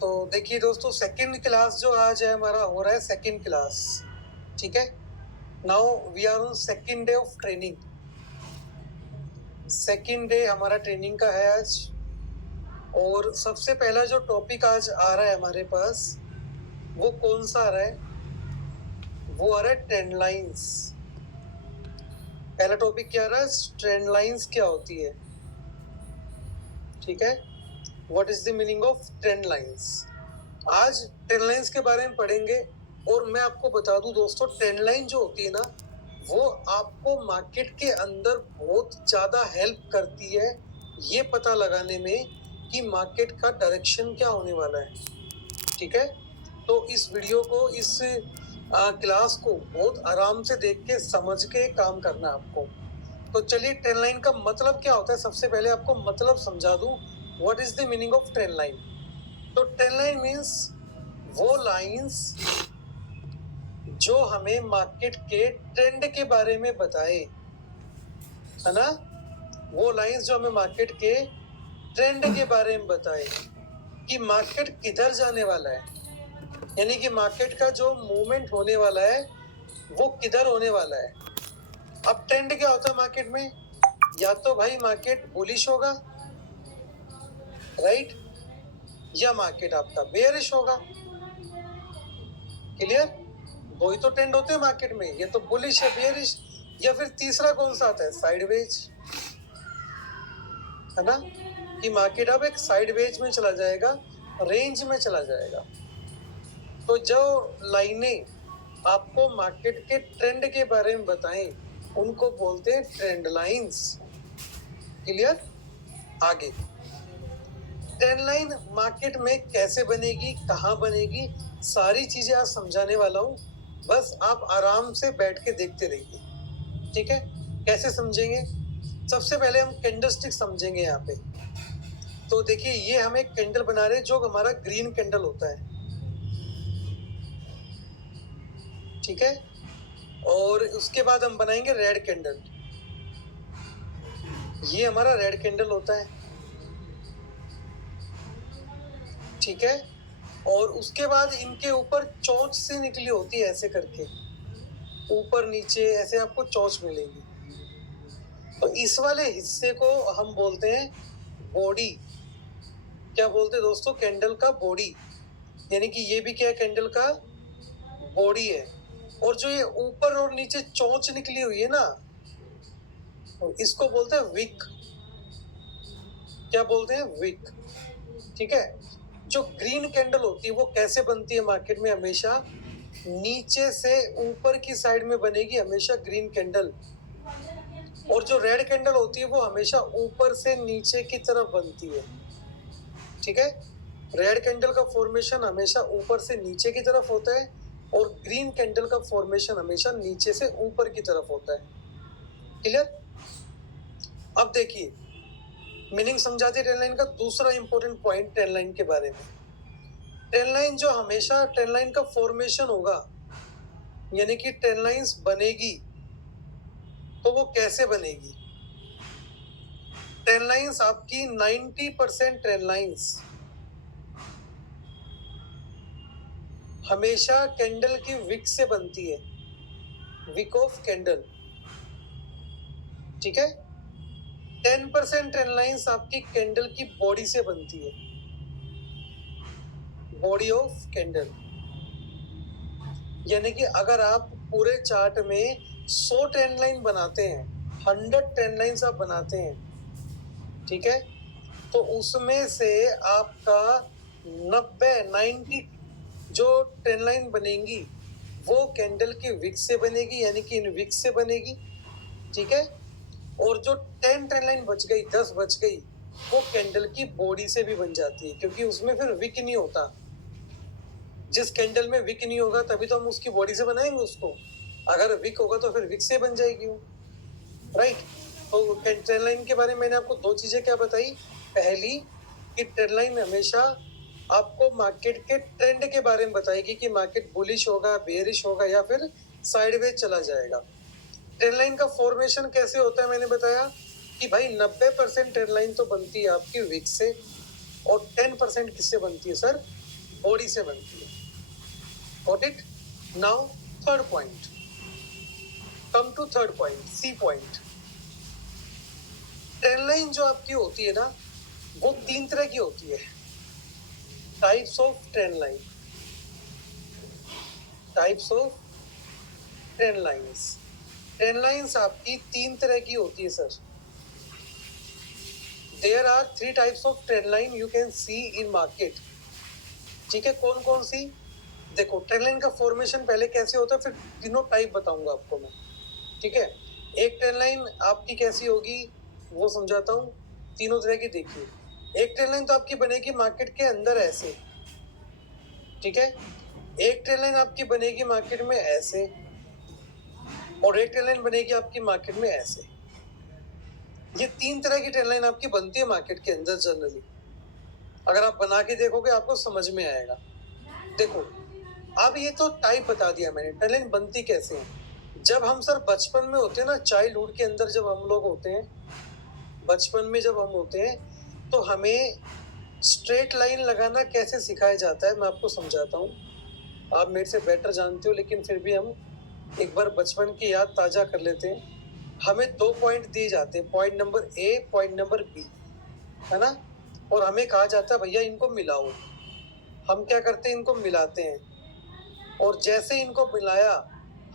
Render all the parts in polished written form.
तो देखिए दोस्तों, सेकंड क्लास जो आज है हमारा हो रहा है सेकंड क्लास। ठीक है, now we are on second day of training. Second day हमारा ट्रेनिंग का है आज। और सबसे पहला जो टॉपिक आज आ रहा है हमारे पास, वो कौन सा आ रहा है? वो आ रहा है ट्रेंड लाइंस। पहला टॉपिक क्या आ रहा है? ट्रेंड लाइंस क्या होती है। ठीक है, what is the meaning of trend lines. आज ट्रेंड लाइंस के बारे में पढ़ेंगे। और मैं आपको बता दूं दोस्तों, ट्रेंड लाइन जो होती है ना, वो आपको मार्केट के अंदर बहुत ज्यादा हेल्प करती है ये पता लगाने में कि मार्केट का डायरेक्शन क्या होने वाला है। ठीक है, तो इस वीडियो को, इस क्लास को बहुत आराम से देख के समझ के काम करना है आपको। तो चलिए, ट्रेंड लाइन का मतलब क्या होता है, सबसे पहले आपको मतलब समझा दूं। What is the meaning of trend line? तो ट्रेंड लाइन मीन्स वो लाइंस जो हमें मार्केट के ट्रेंड के बारे में बताए, है ना। वो लाइंस जो हमें मार्केट के ट्रेंड के बारे में बताए कि मार्केट किधर जाने वाला है, यानी कि मार्केट का जो मूवमेंट होने वाला है वो किधर होने वाला है। अब ट्रेंड क्या होता है मार्केट में? या तो भाई मार्केट बुलिश होगा, राइट, या मार्केट आपका बेयरिश होगा। क्लियर? दो ही तो ट्रेंड होते हैं मार्केट में, ये तो बुलिश है, बेयरिश, या फिर तीसरा कौन सा आता है? साइडवेज, है ना, कि मार्केट अब एक साइडवेज में चला जाएगा, रेंज में चला जाएगा। तो जो लाइनें आपको मार्केट के ट्रेंड के बारे में बताएं उनको बोलते हैं ट्रेंड लाइंस। क्लियर? आगे, ट्रेंड लाइन मार्केट में कैसे बनेगी, कहाँ बनेगी, सारी चीजें आज समझाने वाला हूँ। बस आप आराम से बैठ के देखते रहिए। ठीक है, कैसे समझेंगे? सबसे पहले हम कैंडलस्टिक समझेंगे यहाँ पे। तो देखिए, ये हम एक कैंडल बना रहे हैं जो हमारा ग्रीन कैंडल होता है। ठीक है, और उसके बाद हम बनाएंगे रेड कैंडल। ये हमारा रेड कैंडल होता है। ठीक है, और उसके बाद इनके ऊपर चोंच से निकली होती है, ऐसे करके ऊपर नीचे ऐसे आपको चोंच मिलेगी। तो इस वाले हिस्से को हम बोलते हैं बॉडी। क्या बोलते हैं दोस्तों? कैंडल का बॉडी, यानी कि ये भी क्या है? कैंडल का बॉडी है। और जो ये ऊपर और नीचे चोंच निकली हुई है ना, तो इसको बोलते हैं विक। क्या बोलते हैं? विक। ठीक है, जो ग्रीन कैंडल होती है वो कैसे बनती है मार्केट में? हमेशा नीचे से ऊपर की साइड में बनेगी, हमेशा ग्रीन कैंडल। और जो रेड कैंडल होती है वो हमेशा ऊपर से नीचे की तरफ बनती है। ठीक है, रेड कैंडल का फॉर्मेशन हमेशा ऊपर से नीचे की तरफ होता है, और ग्रीन कैंडल का फॉर्मेशन हमेशा नीचे से ऊपर की तरफ होता है। क्लियर? अब देखिए, मीनिंग समझाते ट्रेंड लाइन का। दूसरा इंपॉर्टेंट पॉइंट ट्रेंड लाइन के बारे में, ट्रेंड लाइन जो हमेशा ट्रेंड लाइन का फॉर्मेशन होगा, यानी कि ट्रेंड लाइंस बनेगी, तो वो कैसे बनेगी? ट्रेंड लाइंस आपकी 90% ट्रेंड लाइंस हमेशा कैंडल की विक से बनती है, विक ऑफ कैंडल। ठीक है, 10% ट्रेंड लाइंस आपकी कैंडल की बॉडी से बनती है, बॉडी ऑफ कैंडल। यानी कि अगर आप पूरे चार्ट में 100 ट्रेंड लाइन बनाते हैं, 100 ट्रेंड लाइंस आप बनाते हैं, ठीक है, तो उसमें से आपका 90 जो ट्रेंड लाइन बनेंगी वो कैंडल की विक से बनेगी, यानी कि इन विक से बनेगी। ठीक है, और जो 10 ट्रेंड लाइन बच गई, 10 बच गई, वो कैंडल की बॉडी से भी बन जाती है, क्योंकि उसमें फिर विक नहीं होता। जिस कैंडल में विक नहीं होगा तभी तो हम उसकी बॉडी से बनाएंगे उसको। अगर विक होगा तो फिर विक से बन जाएगी वो, राइट। तो ट्रेंड लाइन के बारे में मैंने आपको दो चीजें क्या बताई। पहली, कि ट्रेंड लाइन हमेशा आपको मार्केट के ट्रेंड के बारे में बताएगी कि मार्केट बुलिश होगा, बेयरिश होगा, या फिर साइडवेज चला जाएगा। ट्रेंड लाइन का फॉर्मेशन कैसे होता है मैंने बताया कि भाई 90% ट्रेंड लाइन तो बनती है आपकी विक से, और 10% किससे बनती है सर? बॉडी से बनती है। Got it? Now third point, come to third point, C point. Trend line जो आपकी होती है ना, वो 3 तरह की होती है। Types of trend line, types of trend lines. Trend lines आपकी 3 तरह की होती है sir. There are 3 types of trend line you can see in market. ठीक है, कौन कौन सी? देखो, ट्रेन लाइन का फॉर्मेशन पहले कैसे होता है, फिर तीनों टाइप बताऊंगा आपको मैं। ठीक है, एक ट्रेन लाइन आपकी कैसी होगी वो समझाता हूँ। तीनों तरह की देखिए। एक ट्रेन लाइन तो आपकी बनेगी मार्केट के अंदर ऐसे, ठीक है। एक ट्रेन लाइन आपकी बनेगी मार्केट में ऐसे, और एक ट्रेन लाइन बनेगी आपकी मार्केट में ऐसे। ये 3 तरह की ट्रेन लाइन आपकी बनती है मार्केट के अंदर जनरली। अगर आप बना के देखोगे आपको समझ में आएगा। देखो, अब ये तो टाइप बता दिया मैंने, ट्रेन लाइन बनती कैसे है। जब हम सर बचपन में होते हैं ना, चाइल्डहुड के अंदर जब हम लोग होते हैं, बचपन में जब हम होते हैं, तो हमें स्ट्रेट लाइन लगाना कैसे सिखाया जाता है मैं आपको समझाता हूँ। आप मेरे से बेटर जानते हो, लेकिन फिर भी हम एक बार बचपन की याद ताजा कर लेते हैं। हमें 2 पॉइंट दिए जाते हैं, point number A, point number B, है ना। और हमें कहा जाता है भैया इनको मिलाओ। हम क्या करते हैं, इनको मिलाते हैं, और जैसे इनको मिलाया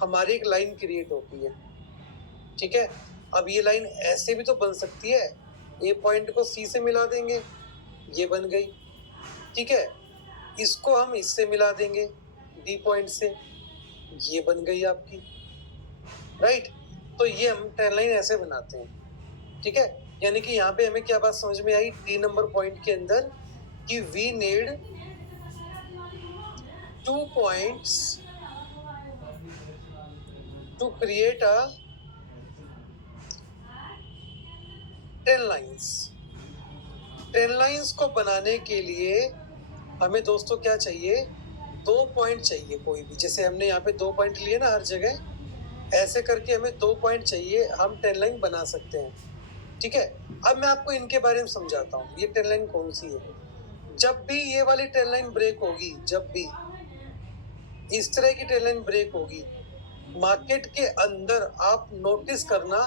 हमारी एक लाइन क्रिएट होती है। ठीक है, अब ये लाइन ऐसे भी तो बन सकती है। ए पॉइंट को सी से मिला देंगे, ये बन गई। ठीक है, इसको हम इससे मिला देंगे बी पॉइंट से, ये बन गई आपकी, राइट। तो ये हम ट्रेन लाइन ऐसे बनाते हैं। ठीक है, यानी कि यहाँ पे हमें क्या बात समझ में आई डी नंबर पॉइंट के अंदर, कि we need 2 points to create a trend lines. Trend lines को बनाने के लिए हमें दोस्तों क्या चाहिए, 2 पॉइंट चाहिए कोई भी। जैसे हमने यहाँ पे 2 पॉइंट लिए ना हर जगह, ऐसे करके हमें 2 पॉइंट चाहिए, हम ट्रेन लाइन बना सकते हैं। ठीक है, अब मैं आपको इनके बारे में समझाता हूँ, ये ट्रेन लाइन कौन सी है। जब भी ये वाली ट्रेन लाइन ब्रेक होगी, जब भी इस तरह की ट्रेन लाइन ब्रेक होगी, मार्केट के अंदर आप नोटिस करना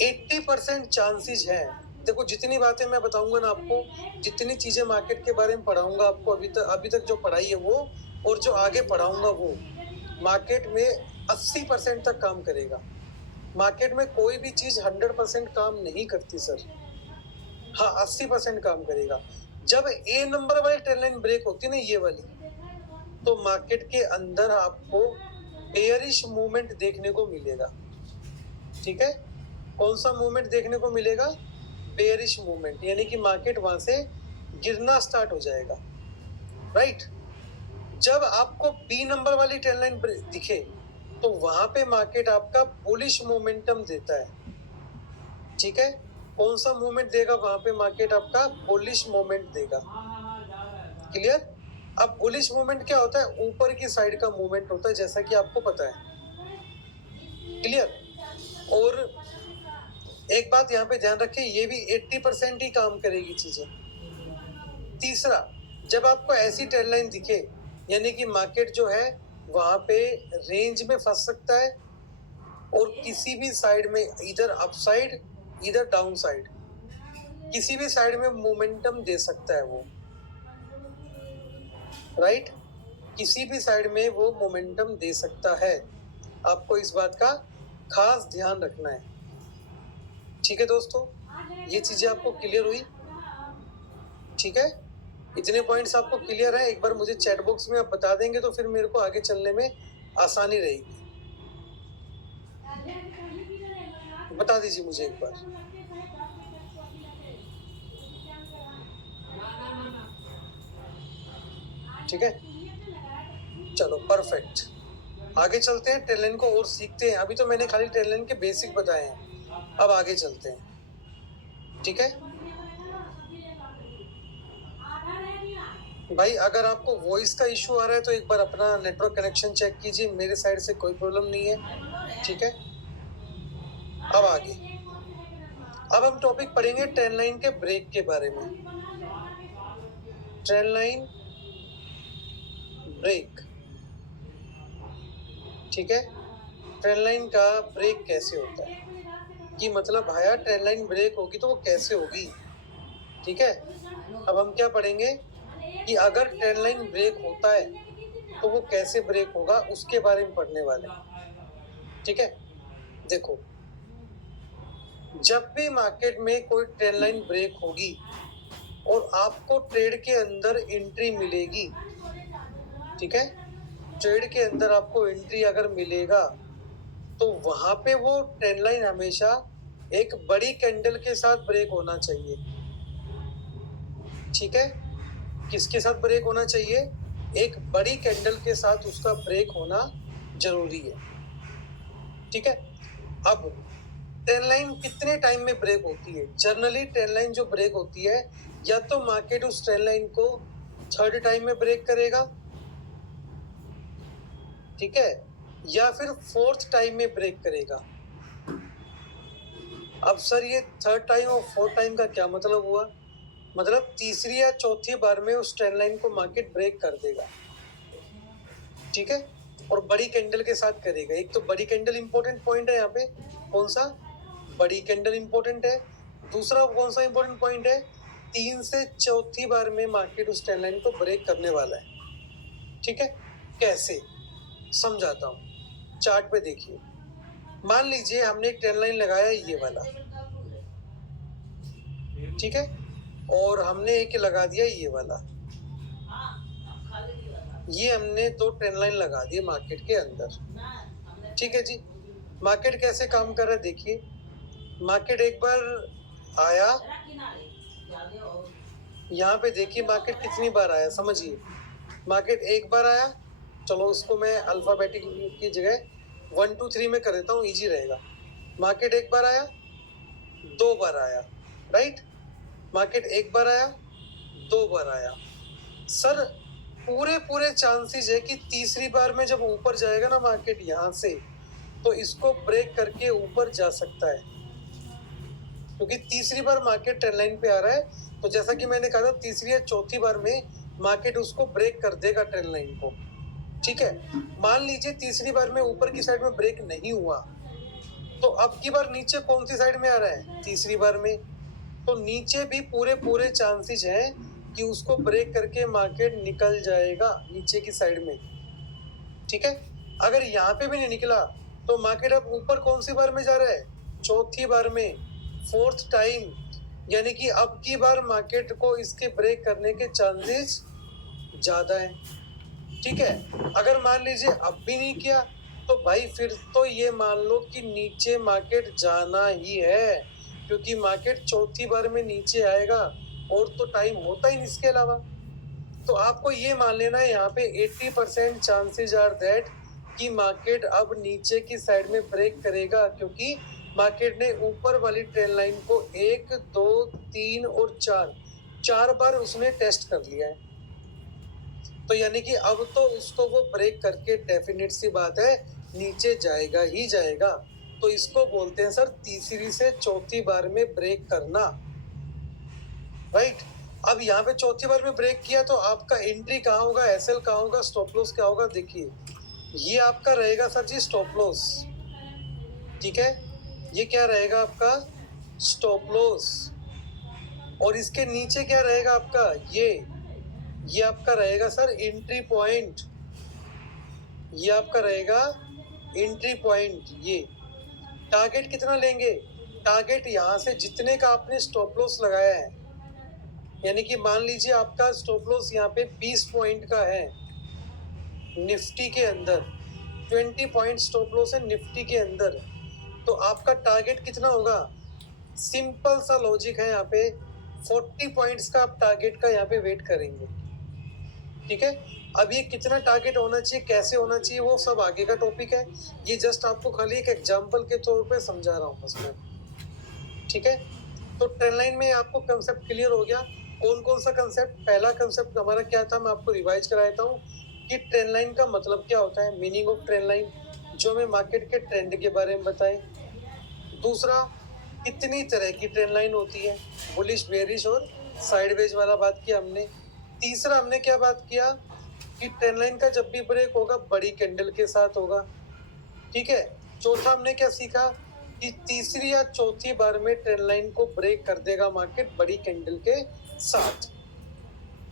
80% चांसेस हैं। देखो, जितनी बातें मैं बताऊंगा ना आपको, जितनी चीजें मार्केट के बारे में पढ़ाऊंगा आपको, अभी तक जो पढ़ाई है वो, और जो आगे पढ़ाऊंगा वो, मार्केट में 80% तक काम करेगा। मार्केट में कोई भी चीज 100% काम नहीं करती सर। हाँ, 80% काम करेगा। जब ए नंबर वाली ट्रेन लाइन ब्रेक होती है ना, ये वाली, तो मार्केट के अंदर आपको बेयरिश मूवमेंट देखने को मिलेगा। ठीक है, कौन सा मूवमेंट देखने को मिलेगा, बेयरिश मूवमेंट, यानी कि मार्केट वहां से गिरना स्टार्ट हो जाएगा, राइट। जब आपको बी नंबर वाली ट्रेन लाइन दिखे, तो वहां पे मार्केट आपका बुलिश मोमेंटम देता है। ठीक है, कौन सा मूवमेंट देगा वहां पे मार्केट आपका, बुलिश मोमेंट देगा। क्लियर? अब बुलिश मूवमेंट क्या होता है, ऊपर की साइड का मूवमेंट होता है, जैसा कि आपको पता है। क्लियर? और एक बात यहाँ पे ध्यान रखें, ये भी 80% ही काम करेगी चीजें। तीसरा, जब आपको ऐसी ट्रेन लाइन दिखे, यानी कि मार्केट जो है वहां पे रेंज में फंस सकता है, और किसी भी साइड में, इधर अपसाइड इधर डाउन साइड, किसी भी साइड में मोमेंटम दे सकता है वो, राइट। किसी भी साइड में वो मोमेंटम दे सकता है। आपको इस बात का खास ध्यान रखना है। ठीक है दोस्तों, ये चीजें आपको क्लियर हुई? ठीक है, इतने पॉइंट्स आपको क्लियर है? एक बार मुझे चैट बॉक्स में आप बता देंगे तो फिर मेरे को आगे चलने में आसानी रहेगी। बता दीजिए मुझे एक बार। ठीक है, चलो परफेक्ट, आगे चलते हैं, ट्रेन लाइन को और सीखते हैं। अभी तो मैंने खाली ट्रेन लाइन के बेसिक बताए हैं, अब आगे चलते हैं। ठीक है भाई, अगर आपको वॉइस का इशू आ रहा है तो एक बार अपना नेटवर्क कनेक्शन चेक कीजिए, मेरे साइड से कोई प्रॉब्लम नहीं है। ठीक है, अब आगे, अब हम टॉपिक पढ़ेंगे ट्रेन लाइन के ब्रेक के बारे में। Trend line break. ठीक है, ट्रेन लाइन का ब्रेक कैसे होता है कि मतलब भाया ट्रेन लाइन ब्रेक होगी तो वो कैसे होगी। ठीक है, अब हम क्या पढ़ेंगे कि अगर ट्रेन लाइन ब्रेक होता है तो वो कैसे ब्रेक होगा उसके बारे में पढ़ने वाले हैं। ठीक है, देखो, जब भी मार्केट में कोई ट्रेन लाइन ब्रेक होगी और आपको ट्रेड के अंदर एंट्री मिलेगी, ठीक है, ट्रेड के अंदर आपको एंट्री अगर मिलेगा तो वहां पे वो ट्रेंड लाइन हमेशा एक बड़ी कैंडल के साथ ब्रेक होना चाहिए। ठीक है, किसके साथ ब्रेक होना चाहिए? एक बड़ी कैंडल के साथ उसका ब्रेक होना जरूरी है। ठीक है, अब ट्रेंड लाइन कितने टाइम में ब्रेक होती है? जनरली ट्रेंड लाइन जो ब्रेक होती है, या तो मार्केट उस ट्रेंड लाइन को थर्ड टाइम में ब्रेक करेगा, ठीक है, या फिर फोर्थ टाइम में ब्रेक करेगा। अब सर ये थर्ड टाइम और फोर्थ टाइम का क्या मतलब हुआ? मतलब तीसरी या चौथी बार में उस ट्रेंड लाइन को मार्केट ब्रेक कर देगा। ठीक है, और बड़ी कैंडल के साथ करेगा। एक तो बड़ी कैंडल इंपॉर्टेंट पॉइंट है यहाँ पे, कौन सा? बड़ी कैंडल इंपॉर्टेंट है। दूसरा कौन सा इंपॉर्टेंट पॉइंट है? 3 से चौथी बार में मार्केट उस ट्रेंड लाइन को ब्रेक करने वाला है। ठीक है, कैसे समझाता हूँ, चार्ट पे देखिए। मान लीजिए हमने एक ट्रेंड लाइन लगाया ये वाला, ठीक है, और हमने एक लगा दिया ये वाला। ये हमने 2 ट्रेंड लाइन लगा दी मार्केट के अंदर। ठीक है जी, मार्केट कैसे काम कर रहा है देखिए। मार्केट एक बार आया, यहाँ पे देखिए मार्केट कितनी बार आया, समझिए। मार्केट एक बार आया, चलो उसको मैं अल्फाबेटिक की जगह 1 2 3 में कर देता हूँ, इजी रहेगा। मार्केट एक बार आया, 2 बार आया, राइट। मार्केट एक बार आया, 2 बार आया। सर पूरे चांसेस है कि तीसरी बार में जब ऊपर जाएगा ना मार्केट यहाँ से, तो इसको ब्रेक करके ऊपर जा सकता है, क्योंकि तीसरी बार मार्केट ट्रेंड लाइन पे आ रहा है। तो जैसा कि मैंने कहा था, तीसरी या चौथी बार में मार्केट उसको ब्रेक कर देगा ट्रेंड लाइन को। ठीक है, मान लीजिए तीसरी बार में ऊपर की साइड में ब्रेक नहीं हुआ, तो अब की बार नीचे कौन सी साइड में आ रहा है? तीसरी बार में। तो नीचे भी पूरे चांसेस हैं कि उसको ब्रेक करके मार्केट निकल जाएगा नीचे की साइड में। ठीक है, अगर यहाँ पे भी नहीं निकला तो मार्केट अब ऊपर कौन सी बार में जा रहा है? चौथी बार में, फोर्थ टाइम। यानी कि अब की बार मार्केट को इसके ब्रेक करने के चांसेस ज्यादा है। ठीक है, अगर मान लीजिए अब भी नहीं किया तो भाई फिर तो ये मान लो कि नीचे मार्केट जाना ही है, क्योंकि मार्केट चौथी बार में नीचे आएगा और तो टाइम होता ही नहीं इसके अलावा। तो आपको ये मान लेना है यहाँ पे 80% चांसेस आर दैट कि मार्केट अब नीचे की साइड में ब्रेक करेगा, क्योंकि मार्केट ने ऊपर वाली ट्रेंड लाइन को 1 2 3 और 4 बार उसने टेस्ट कर लिया है। तो यानी कि अब तो उसको वो ब्रेक करके डेफिनेट सी बात है नीचे जाएगा ही जाएगा। तो इसको बोलते हैं सर तीसरी से चौथी बार में ब्रेक करना, राइट। अब यहाँ पे चौथी बार में ब्रेक किया तो आपका एंट्री कहाँ होगा, एसएल कहाँ होगा, स्टॉप लॉस क्या होगा? देखिए ये आपका रहेगा सर जी स्टॉप लॉस। ठीक है, ये क्या रहेगा आपका? Stop loss. और इसके नीचे क्या रहेगा आपका? ये आपका रहेगा सर एंट्री पॉइंट। ये आपका रहेगा एंट्री पॉइंट। ये टारगेट कितना लेंगे? टारगेट यहाँ से जितने का आपने स्टॉप लॉस लगाया है, यानी कि मान लीजिए आपका स्टॉप लॉस यहाँ पे 20 पॉइंट का है निफ्टी के अंदर, 20 पॉइंट स्टॉप लॉस है निफ्टी के अंदर, तो आपका टारगेट कितना होगा? सिंपल सा लॉजिक है यहाँ पे, 40 पॉइंट्स का आप टारगेट का यहाँ पे वेट करेंगे। ठीक है, अब ये कितना टारगेट होना चाहिए, कैसे होना चाहिए, वो सब आगे का टॉपिक है। ये जस्ट आपको खाली एक एग्जांपल के तौर पे समझा रहा हूँ बस मैं। ठीक है, तो ट्रेंड लाइन में आपको कंसेप्ट क्लियर हो गया। कौन कौन सा कंसेप्ट? पहला कंसेप्ट हमारा क्या था, मैं आपको रिवाइज करा देता हूँ कि ट्रेंड लाइन का मतलब क्या होता है, मीनिंग ऑफ ट्रेंड लाइन, जो हमें मार्केट के ट्रेंड के बारे में बताए। दूसरा, कितनी तरह की ट्रेंड लाइन होती है, बुलिश, बेरिश और साइडवेज वाला बात किया हमने। तीसरा हमने क्या बात किया कि ट्रेंड लाइन का जब भी ब्रेक होगा बड़ी कैंडल के साथ होगा, ठीक है। चौथा हमने क्या सीखा कि तीसरी या चौथी बार में ट्रेंड लाइन को ब्रेक कर देगा मार्केट बड़ी कैंडल के साथ,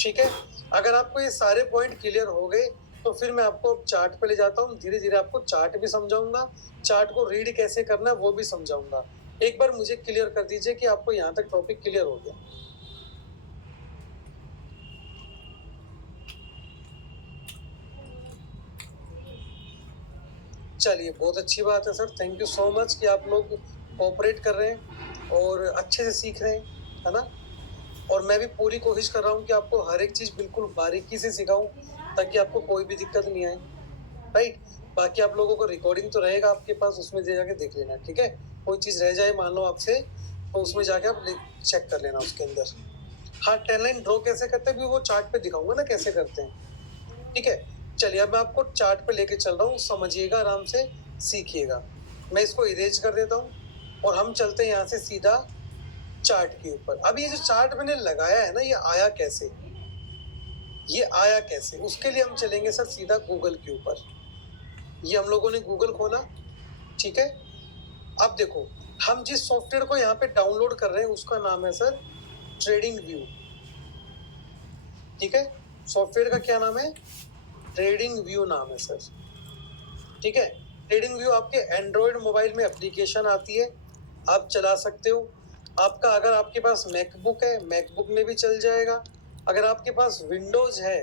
ठीक है। अगर आपको ये सारे पॉइंट क्लियर हो गए तो फिर मैं आपको चार्ट पे ले जाता हूँ, धीरे धीरे आपको चार्ट भी समझाऊंगा, चार्ट को रीड कैसे करना है वो भी समझाऊंगा। एक बार मुझे क्लियर कर दीजिए कि आपको यहाँ तक टॉपिक क्लियर हो गया। चलिए, बहुत अच्छी बात है sir, thank you so much कि आप लोग कोऑपरेट कर रहे हैं और अच्छे से सीख रहे हैं, है ना। और मैं भी पूरी कोशिश कर रहा हूँ कि आपको हर एक चीज़ बिल्कुल बारीकी से सिखाऊं ताकि आपको कोई भी दिक्कत नहीं आए, राइट। बाकी आप लोगों को रिकॉर्डिंग तो रहेगा आपके पास, उसमें जाके देख लेना, ठीक है। कोई चीज़ रह जाए मान लो आपसे तो उसमें जाके आप चेक कर लेना उसके अंदर। हाँ, ट्रेंड लाइन ड्रॉ कैसे करते हैं भी वो चार्ट पे दिखाऊंगा ना कैसे करते हैं, ठीक है। चलिए, अब मैं आपको चार्ट पे लेके चल रहा हूँ, समझिएगा, आराम से सीखिएगा। मैं इसको इरेज कर देता हूँ और हम चलते हैं यहाँ से सीधा चार्ट के ऊपर। अब ये जो चार्ट मैंने लगाया है ना, ये आया कैसे, ये आया कैसे, उसके लिए हम चलेंगे सर सीधा गूगल के ऊपर। ये हम लोगों ने गूगल खोला, ठीक है। अब देखो, हम जिस सॉफ्टवेयर को यहाँ पे डाउनलोड कर रहे हैं उसका नाम है सर ट्रेडिंग व्यू, ठीक है। सॉफ्टवेयर का क्या नाम है, ट्रेडिंग व्यू नाम है सर, ठीक है। ट्रेडिंग व्यू आपके एंड्रॉयड मोबाइल में एप्लीकेशन आती है, आप चला सकते हो। आपका अगर आपके पास मैकबुक है, मैकबुक में भी चल जाएगा। अगर आपके पास विंडोज है,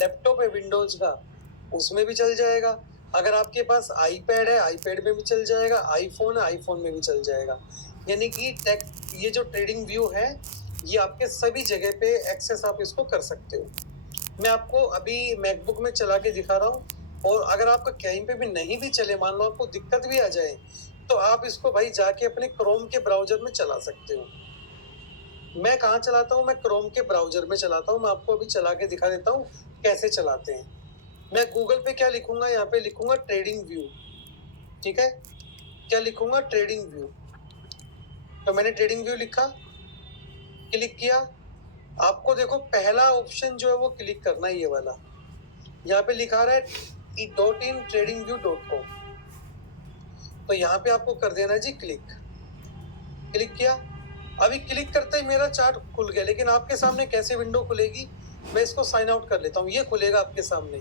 लैपटॉप है विंडोज का, उसमें भी चल जाएगा। अगर आपके पास आईपैड है, आईपैड में भी चल जाएगा। आईफोन है, आईफोन में भी चल जाएगा। यानी कि ये जो ट्रेडिंग व्यू है ये आपके सभी जगह पे एक्सेस आप इसको कर सकते हो। मैं आपको अभी मैकबुक में चला के दिखा रहा हूँ, और अगर आपका कहीं पे भी नहीं भी चले, मान लो आपको दिक्कत भी आ जाए, तो आप इसको भाई जाके अपने क्रोम के ब्राउजर में चला सकते हो। मैं कहाँ चलाता हूँ, मैं क्रोम के ब्राउजर में चलाता हूँ। मैं आपको अभी चला के दिखा देता हूँ कैसे चलाते हैं। मैं गूगल पे क्या लिखूंगा, यहाँ पे लिखूंगा ट्रेडिंग व्यू, ठीक है। क्या लिखूंगा, ट्रेडिंग व्यू। तो मैंने ट्रेडिंग व्यू लिखा, क्लिक किया। आपको देखो पहला ऑप्शन जो है वो क्लिक करना है, ये वाला। यहाँ पे लिखा रहा है .in-tradingview.com, तो यहाँ पे आपको कर देना है जी क्लिक। क्लिक किया, अभी क्लिक करते ही मेरा चार्ट खुल गया, लेकिन आपके सामने कैसे विंडो खुलेगी, मैं इसको साइन आउट कर लेता हूँ। ये खुलेगा आपके सामने,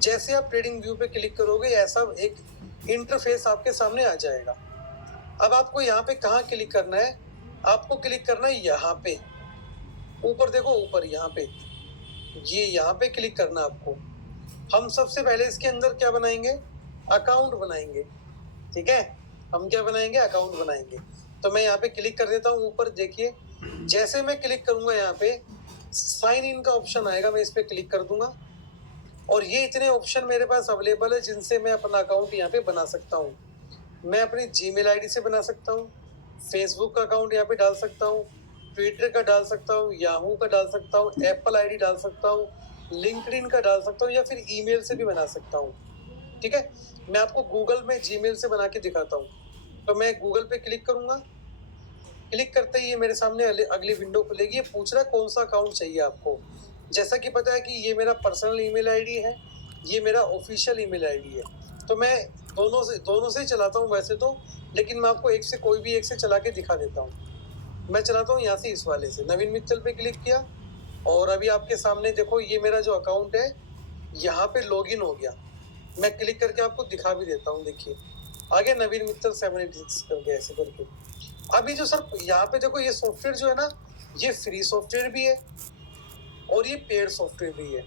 जैसे आप ट्रेडिंग व्यू पे क्लिक करोगे ऐसा एक इंटरफेस आपके सामने आ जाएगा। अब आपको यहाँ पे कहाँ क्लिक करना है, आपको क्लिक करना है यहाँ पे ऊपर, देखो ऊपर यहाँ पे, ये यहाँ पे क्लिक करना आपको। हम सबसे पहले इसके अंदर क्या बनाएंगे, अकाउंट बनाएंगे, ठीक है। हम क्या बनाएंगे, अकाउंट बनाएंगे। तो मैं यहाँ पे क्लिक कर देता हूँ ऊपर, देखिए जैसे मैं क्लिक करूंगा यहाँ पे साइन इन का ऑप्शन आएगा, मैं इस पे क्लिक कर दूंगा और ये इतने ऑप्शन मेरे पास अवेलेबल है जिनसे मैं अपना अकाउंट यहाँ पे बना सकता हूँ। मैं अपनी जीमेल आईडी से बना सकता हूँ, फेसबुक का अकाउंट यहाँ पे डाल सकता हूँ, ट्विटर का डाल सकता हूँ, याहू का डाल सकता हूँ, एप्पल आईडी डाल सकता हूँ, लिंक्डइन का डाल सकता हूँ, या फिर ईमेल से भी बना सकता हूँ, ठीक है। मैं आपको गूगल में जीमेल से बना के दिखाता हूँ। तो मैं गूगल पे क्लिक करूंगा, क्लिक करते ही ये मेरे सामने अगली विंडो खुलेगी। ये पूछ रहा है कौन सा अकाउंट चाहिए आपको। जैसा कि पता है कि ये मेरा पर्सनल ईमेल आईडी है, ये मेरा ऑफिशियल ईमेल आईडी है। तो मैं दोनों से चलाता हूँ वैसे तो, लेकिन मैं आपको एक से कोई भी एक से चला के दिखा देता हूँ। मैं चलाता हूँ यहाँ से, इस वाले से, नवीन मित्तल पे क्लिक किया और अभी आपके सामने देखो ये मेरा जो अकाउंट है यहाँ पे लॉगिन हो गया। मैं क्लिक करके आपको दिखा भी देता हूँ, देखिए आगे नवीन मित्तल 786 करके ऐसे करके। अभी जो सर यहाँ पे देखो ये सॉफ्टवेयर जो है ना, ये फ्री सॉफ्टवेयर भी है और ये पेड सॉफ्टवेयर भी है,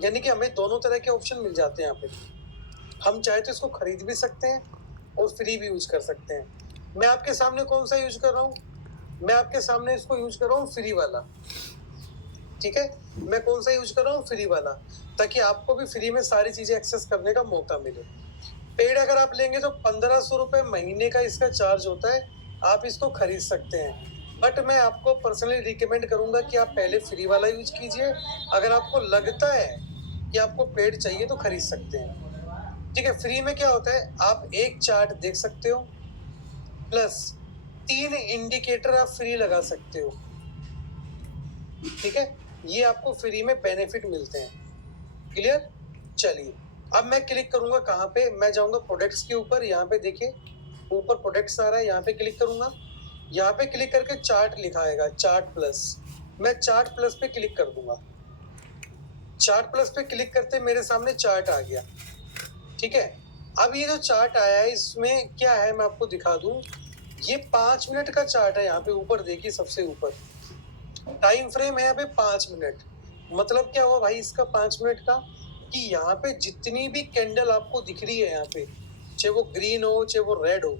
यानी कि हमें दोनों तरह के ऑप्शन मिल जाते हैं यहाँ पे। हम चाहे तो इसको खरीद भी सकते हैं और फ्री भी यूज कर सकते हैं। मैं आपके सामने कौन सा यूज कर रहा हूँ, मैं आपके सामने इसको यूज कर रहा हूँ फ्री वाला, ठीक है। मैं कौन सा यूज कर रहा हूँ, फ्री वाला, ताकि आपको भी फ्री में सारी चीजें एक्सेस करने का मौका मिले। पेड अगर आप लेंगे तो 1500 रुपये महीने का इसका चार्ज होता है, आप इसको खरीद सकते हैं। बट मैं आपको पर्सनली रिकमेंड करूंगा कि आप पहले फ्री वाला यूज कीजिए। अगर आपको लगता है कि आपको पेड चाहिए तो खरीद सकते हैं, ठीक है। फ्री में क्या होता है, आप एक चार्ट देख सकते हो, प्लस 3 इंडिकेटर आप फ्री लगा सकते हो, ठीक है। ये आपको फ्री में बेनिफिट मिलते हैं। क्लियर? चलिए अब मैं क्लिक करूंगा कहाँ पे, मैं जाऊंगा प्रोडक्ट्स के ऊपर, यहाँ पे देखिए ऊपर प्रोडक्ट्स आ रहा है, यहाँ पे क्लिक करूंगा, यहाँ पे क्लिक करके चार्ट लिखा आएगा, चार्ट प्लस, मैं चार्ट प्लस पे क्लिक कर दूंगा। चार्ट प्लस पे क्लिक करते मेरे सामने चार्ट आ गया, ठीक है। अब ये जो चार्ट आया है इसमें क्या है मैं आपको दिखा दूं, ये 5 मिनट का चार्ट है, यहाँ पे ऊपर देखिए सबसे ऊपर टाइम फ्रेम है यहाँ पे 5 मिनट। मतलब क्या हुआ भाई इसका 5 मिनट का, कि यहाँ पे जितनी भी कैंडल आपको दिख रही है यहाँ पे, चाहे वो ग्रीन हो चाहे वो रेड हो,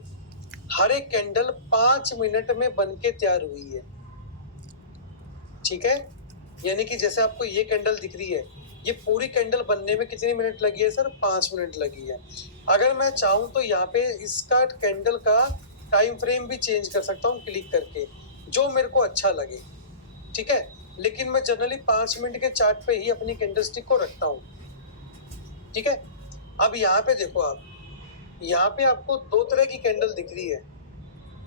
हर एक कैंडल 5 मिनट में बन के तैयार हुई है, ठीक है। यानी कि जैसे आपको ये कैंडल दिख रही है, ये पूरी कैंडल बनने में कितनी मिनट लगी है सर? 5 मिनट लगी है। अगर मैं चाहूँ तो यहाँ पे इसका कैंडल का टाइम फ्रेम भी चेंज कर सकता हूँ क्लिक करके, जो मेरे को अच्छा लगे, ठीक है। लेकिन मैं जनरली 5 मिनट के चार्ट पे ही अपनी कैंडल स्टिक को रखता हूँ, ठीक है। अब यहाँ पे देखो आप, यहाँ पे आपको दो तरह की कैंडल दिख रही है,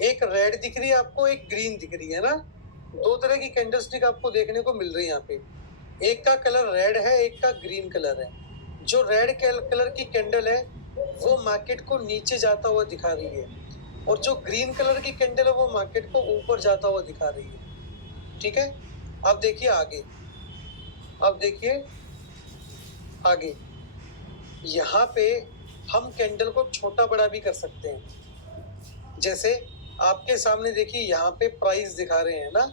एक रेड दिख रही है आपको, एक ग्रीन दिख रही है ना, दो तरह की कैंडल स्टिक आपको देखने को मिल रही है यहाँ पे। एक का कलर रेड है, एक का ग्रीन कलर है। जो रेड कलर की कैंडल है वो मार्केट को नीचे जाता हुआ दिखा रही है, और जो ग्रीन कलर की कैंडल है वो मार्केट को ऊपर जाता हुआ दिखा रही है, ठीक है। अब देखिए आगे, अब देखिए आगे, यहाँ पे हम कैंडल को छोटा बड़ा भी कर सकते हैं। जैसे आपके सामने देखिए यहाँ पे प्राइस दिखा रहे हैं ना,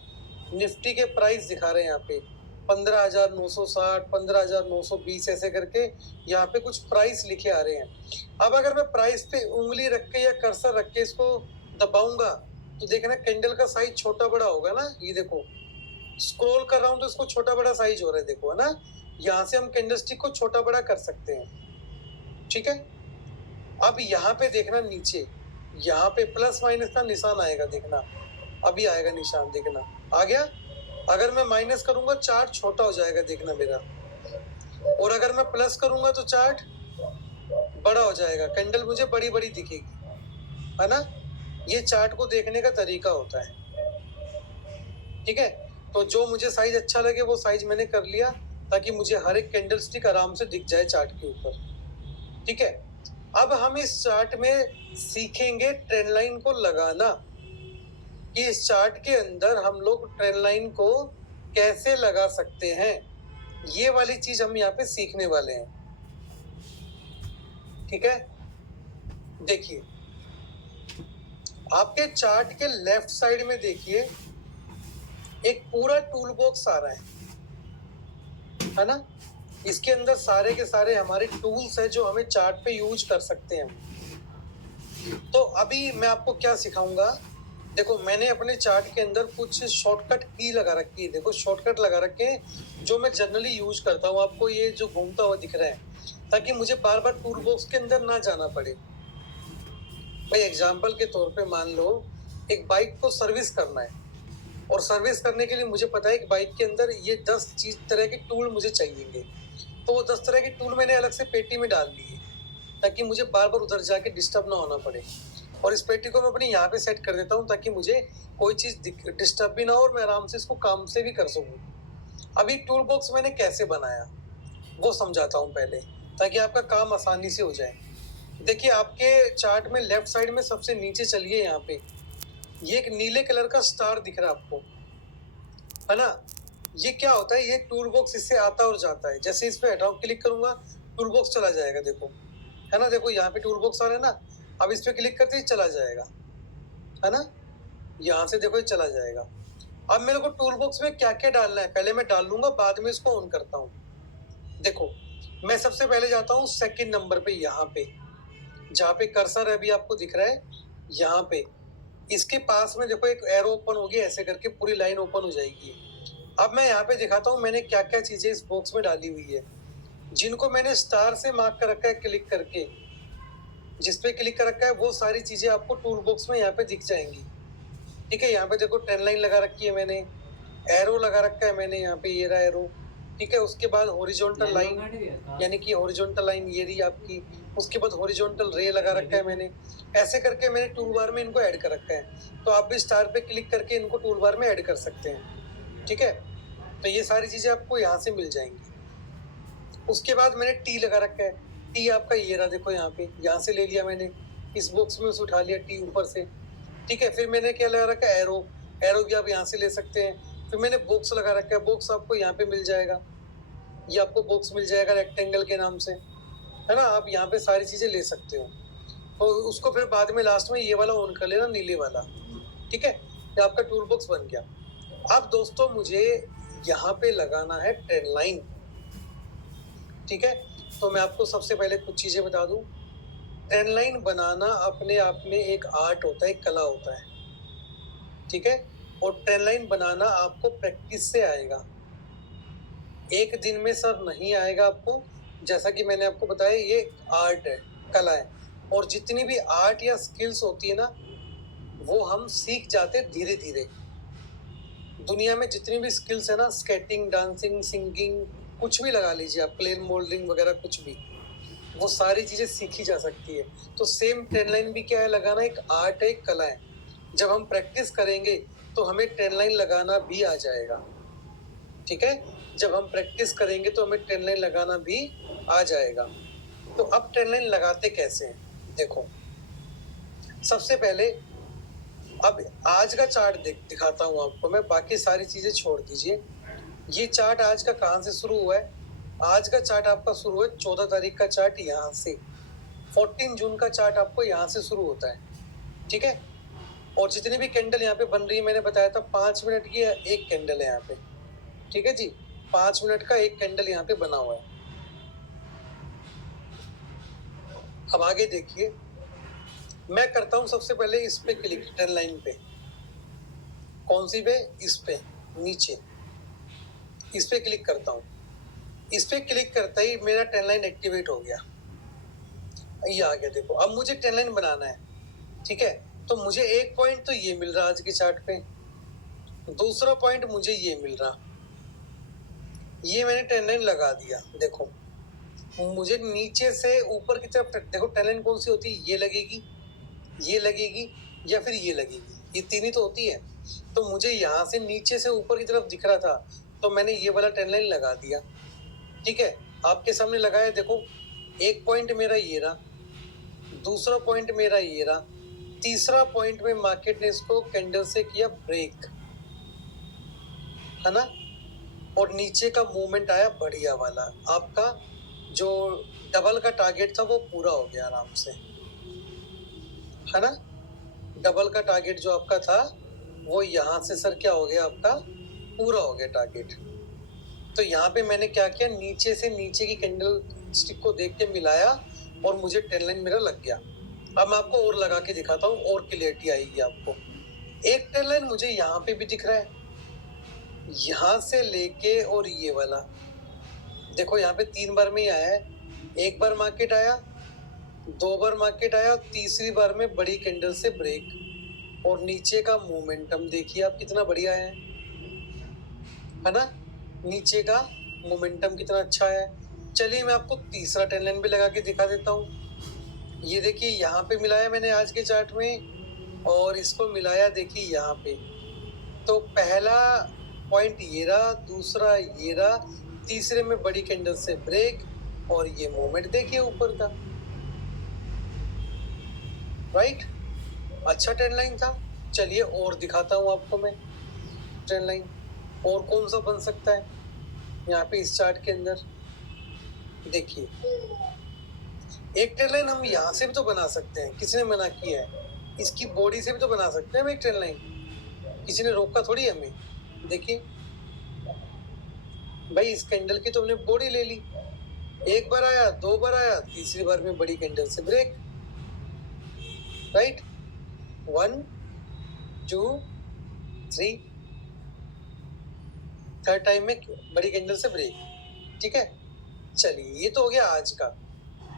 निफ्टी के प्राइस दिखा रहे हैं यहाँ पे 15,960, 15,920 ऐसे करके यहाँ पे कुछ प्राइस लिखे आ रहे हैं। अब अगर मैं प्राइस पे उंगली रख के या कर्सर रख के इसको दबाऊंगा तो देखना कैंडल का साइज छोटा बड़ा होगा ना, ये देखो स्क्रॉल कर रहा हूँ तो इसको छोटा बड़ा साइज हो रहा है, देखो है ना। यहाँ से हम कैंडल स्टिक को छोटा बड़ा कर सकते हैं, ठीक है। अब यहाँ पे देखना नीचे, यहाँ पे प्लस माइनस का निशान आएगा, देखना अभी आएगा निशान, देखना आ गया। अगर मैं माइनस करूंगा चार्ट छोटा हो जाएगा, देखना मेरा, और अगर मैं प्लस करूंगा तो चार्ट बड़ा हो जाएगा, कैंडल मुझे बड़ी बड़ी दिखेगी, है ना। ये चार्ट को देखने का तरीका होता है, ठीक है। तो जो मुझे साइज अच्छा लगे वो साइज मैंने कर लिया, ताकि मुझे हर एक कैंडल स्टिक आराम से दिख जाए चार्ट के ऊपर, ठीक है। अब हम इस चार्ट में सीखेंगे ट्रेंड लाइन को लगाना, कि इस चार्ट के अंदर हम लोग ट्रेंड लाइन को कैसे लगा सकते हैं, ये वाली चीज हम यहाँ पे सीखने वाले हैं, ठीक है। देखिए आपके चार्ट के लेफ्ट साइड में देखिए एक पूरा टूल बॉक्स आ रहा है ना। इसके अंदर सारे के सारे हमारे टूल्स हैं जो हमें चार्ट पे यूज कर सकते हैं। तो अभी मैं आपको क्या सिखाऊंगा, देखो मैंने अपने चार्ट के अंदर कुछ शॉर्टकट की लगा रखी है, देखो शॉर्टकट लगा रखे हैं जो मैं जनरली यूज करता हूँ। आपको ये जो घूमता हुआ दिख रहा है, ताकि मुझे बार बार टूल बॉक्स के अंदर ना जाना पड़े। भाई एग्जाम्पल के तौर पे मान लो एक बाइक को सर्विस करना है, और सर्विस करने के लिए मुझे पता है कि बाइक के अंदर ये 10 तरह के टूल मुझे चाहिएंगे, तो वो 10 तरह के टूल मैंने अलग से पेटी में डाल दिए, ताकि मुझे बार बार उधर जाके डिस्टर्ब ना होना पड़े। और इस पेटी को मैं अपने यहाँ पे सेट कर देता हूँ, ताकि मुझे कोई चीज़ डिस्टर्ब भी ना हो और मैं आराम से इसको काम से भी कर सकूँ। अभी टूल बॉक्स मैंने कैसे बनाया वो समझाता हूँ पहले, ताकि आपका काम आसानी से हो जाए। देखिए आपके चार्ट में लेफ्ट साइड में सबसे नीचे चलिए, यहाँ पे ये एक नीले कलर का स्टार दिख रहा है आपको, है ना। ये क्या होता है, ये टूल बॉक्स इससे आता और जाता है। जैसे इस पे हटाओ क्लिक करूंगा टूल बॉक्स चला जाएगा, देखो है ना, देखो यहाँ पे टूल बॉक्स आ रहा है ना। अब इस पे क्लिक करते ही चला जाएगा, है ना, यहाँ से देखो ये चला जाएगा। अब मेरे को टूल बॉक्स में क्या क्या डालना है पहले मैं डाल लूंगा, बाद में इसको ऑन करता हूँ। देखो मैं सबसे पहले जाता हूँ सेकंड नंबर पे, यहाँ पे जहाँ पे कर्सर अभी आपको दिख रहा है, यहाँ पे इसके पास में देखो एक एरो ओपन होगी, ऐसे करके पूरी लाइन ओपन हो जाएगी। अब मैं यहाँ पे दिखाता हूँ मैंने क्या क्या चीजें इस बॉक्स में डाली हुई है, जिनको मैंने स्टार से मार्क कर रखा है क्लिक करके। जिस पे क्लिक कर रखा है वो सारी चीजें आपको टूल बॉक्स में यहाँ पे दिख जाएंगी, ठीक है। यहाँ पे देखो ट्रेंड लाइन लगा रखी है मैंने, एरो लगा रखा है मैंने यहाँ पे, ये रहा एरो, ठीक है। उसके बाद हॉरिजॉन्टल लाइन, यानी कि हॉरिजॉन्टल लाइन ये रही आपकी। उसके बाद हॉरिजॉन्टल रे लगा रखा है मैंने, ऐसे करके मैंने टूल बार में इनको ऐड कर रखा है। तो आप भी स्टार पे क्लिक करके इनको टूल बार में ऐड कर सकते हैं, ठीक है। तो ये सारी चीजें आपको यहाँ से मिल जाएंगी। उसके बाद मैंने टी लगा रखा है। टी आपका ये रहा, देखो यहाँ पे, यहाँ से ले लिया मैंने, इस बॉक्स में से उठा लिया टी ऊपर से, ठीक है। फिर मैंने क्या लगा रखा है, एरो। एरो भी आप यहाँ से ले सकते हैं। फिर मैंने बॉक्स लगा रखा है, बॉक्स आपको यहाँ पे मिल जाएगा, ये आपको बॉक्स मिल जाएगा रेक्टेंगल के नाम से, है ना। आप यहाँ पे सारी चीजें ले सकते हो। और उसको फिर बाद में लास्ट में ये वाला ऑन कर लेना, नीले वाला, ठीक है। ये आपका टूल बॉक्स बन गया। अब दोस्तों मुझे यहाँ पे लगाना है ट्रेन लाइन, ठीक है। तो मैं आपको सबसे पहले कुछ चीजें बता दूं। ट्रेन लाइन बनाना अपने आप में एक आर्ट होता है, एक कला होता है, ठीक है। और ट्रेन लाइन बनाना आपको प्रैक्टिस से आएगा, एक दिन में सर नहीं आएगा आपको। जैसा कि मैंने आपको बताया, ये आर्ट है, कला है। और जितनी भी आर्ट या स्किल्स होती है ना, वो हम सीख जाते धीरे धीरे। दुनिया में जितनी भी स्किल्स है ना, स्केटिंग, डांसिंग, सिंगिंग, कुछ भी लगा लीजिए आप, प्लेन मोल्डिंग वगैरह कुछ भी, वो सारी चीजें सीखी जा सकती है। तो सेम ट्रेन लाइन भी क्या है, लगाना एक आर्ट है, एक कला है। जब हम प्रैक्टिस करेंगे तो हमें ट्रेन लाइन लगाना भी आ जाएगा, ठीक है। जब हम प्रैक्टिस करेंगे तो हमें ट्रेन लाइन लगाना भी आ जाएगा। तो अब ट्रेन लाइन लगाते कैसे हैं, देखो। सबसे पहले अब आज का चार्ट दिखाता हूँ आपको मैं, बाकी सारी चीजें छोड़ दीजिए। ये चार्ट आज का कहाँ से शुरू हुआ है? आज का चार्ट आपका शुरू है 14 तारीख का चार्ट यहाँ से। 14 जून का चार्ट आपको यहाँ से शुरू होता है, ठीक है। और जितनी भी कैंडल यहाँ पे बन रही है, मैंने बताया था 5 मिनट की एक कैंडल है यहाँ पे, ठीक है जी। 5 मिनट का एक कैंडल यहाँ पे बना हुआ है। अब आगे देखिए, मैं करता हूँ सबसे पहले इस पे क्लिक, ट्रेन लाइन पे। कौन सी पे? इस पे, नीचे इस पे क्लिक करता हूँ। इस पे क्लिक करता ही मेरा ट्रेन लाइन एक्टिवेट हो गया, ये आ गया। देखो अब मुझे ट्रेन लाइन बनाना है, ठीक है। तो मुझे एक पॉइंट तो ये मिल रहा आज के चार्ट पे, दूसरा पॉइंट मुझे ये मिल रहा, ये मैंने ट्रेन लाइन लगा दिया। देखो मुझे नीचे से ऊपर की तरफ, देखो ट्रेन लाइन कौन सी होती है, ये लगेगी, ये लगेगी, या फिर ये लगेगी, ये तीन ही तो होती है। तो मुझे यहाँ से नीचे से ऊपर की तरफ दिख रहा था, तो मैंने ये वाला ट्रेन लाइन लगा दिया, ठीक है। आपके सामने लगाया, देखो एक पॉइंट मेरा ये रहा, दूसरा पॉइंट मेरा ये रहा, तीसरा पॉइंट में मार्केट ने इसको कैंडल से किया ब्रेक, है ना। और नीचे का मूवमेंट आया बढ़िया वाला, आपका जो डबल का टारगेट था वो पूरा हो गया आराम से, है ना। डबल का टारगेट जो आपका था वो यहाँ से सर क्या हो गया, आपका पूरा हो गया टारगेट। तो यहाँ पे मैंने क्या किया, नीचे से नीचे की कैंडल स्टिक को देख के मिलाया और मुझे ट्रेन लाइन मेरा लग गया। अब मैं आपको और लगा के दिखाता हूँ, और क्लियरिटी आएगी आपको। एक ट्रेन लाइन मुझे यहाँ पे भी दिख रहा है, यहाँ से लेके और ये वाला, देखो यहाँ पे 3 बार में ही आया है। एक बार मार्केट आया, 2 बार मार्केट आया, और तीसरी बार में बड़ी कैंडल से ब्रेक। और नीचे का मोमेंटम देखिए आप कितना बढ़िया है ना। नीचे का मोमेंटम कितना अच्छा है। चलिए मैं आपको तीसरा ट्रेन लाइन भी लगा के दिखा देता हूँ। ये देखिए यहाँ पे मिलाया मैंने आज के चार्ट में, और इसको मिलाया देखिए यहाँ पे। तो पहला पॉइंट ये रहा, दूसरा ये रहा, तीसरे में बड़ी कैंडल से ब्रेक, और ये मूवमेंट देखिए ऊपर का, राइट। अच्छा ट्रेंड लाइन था। चलिए और दिखाता हूँ आपको मैं ट्रेंड लाइन, और कौन सा बन सकता है यहाँ पे इस चार्ट के अंदर। देखिए एक ट्रेंड लाइन हम यहाँ से भी तो बना सकते हैं, किसी ने मना किया है? इसकी बॉडी से भी तो बना सकते हैं हम एक ट्रेंड लाइन, किसी ने रोका थोड़ी हमें। देखिए भाई, इस कैंडल की तो हमने बॉडी ले ली, एक बार आया, 2 बार आया, तीसरी बार में बड़ी कैंडल से ब्रेक, राइट। 1 2 3, थर्ड टाइम में बड़ी कैंडल से ब्रेक, ठीक है। चलिए ये तो हो गया आज का।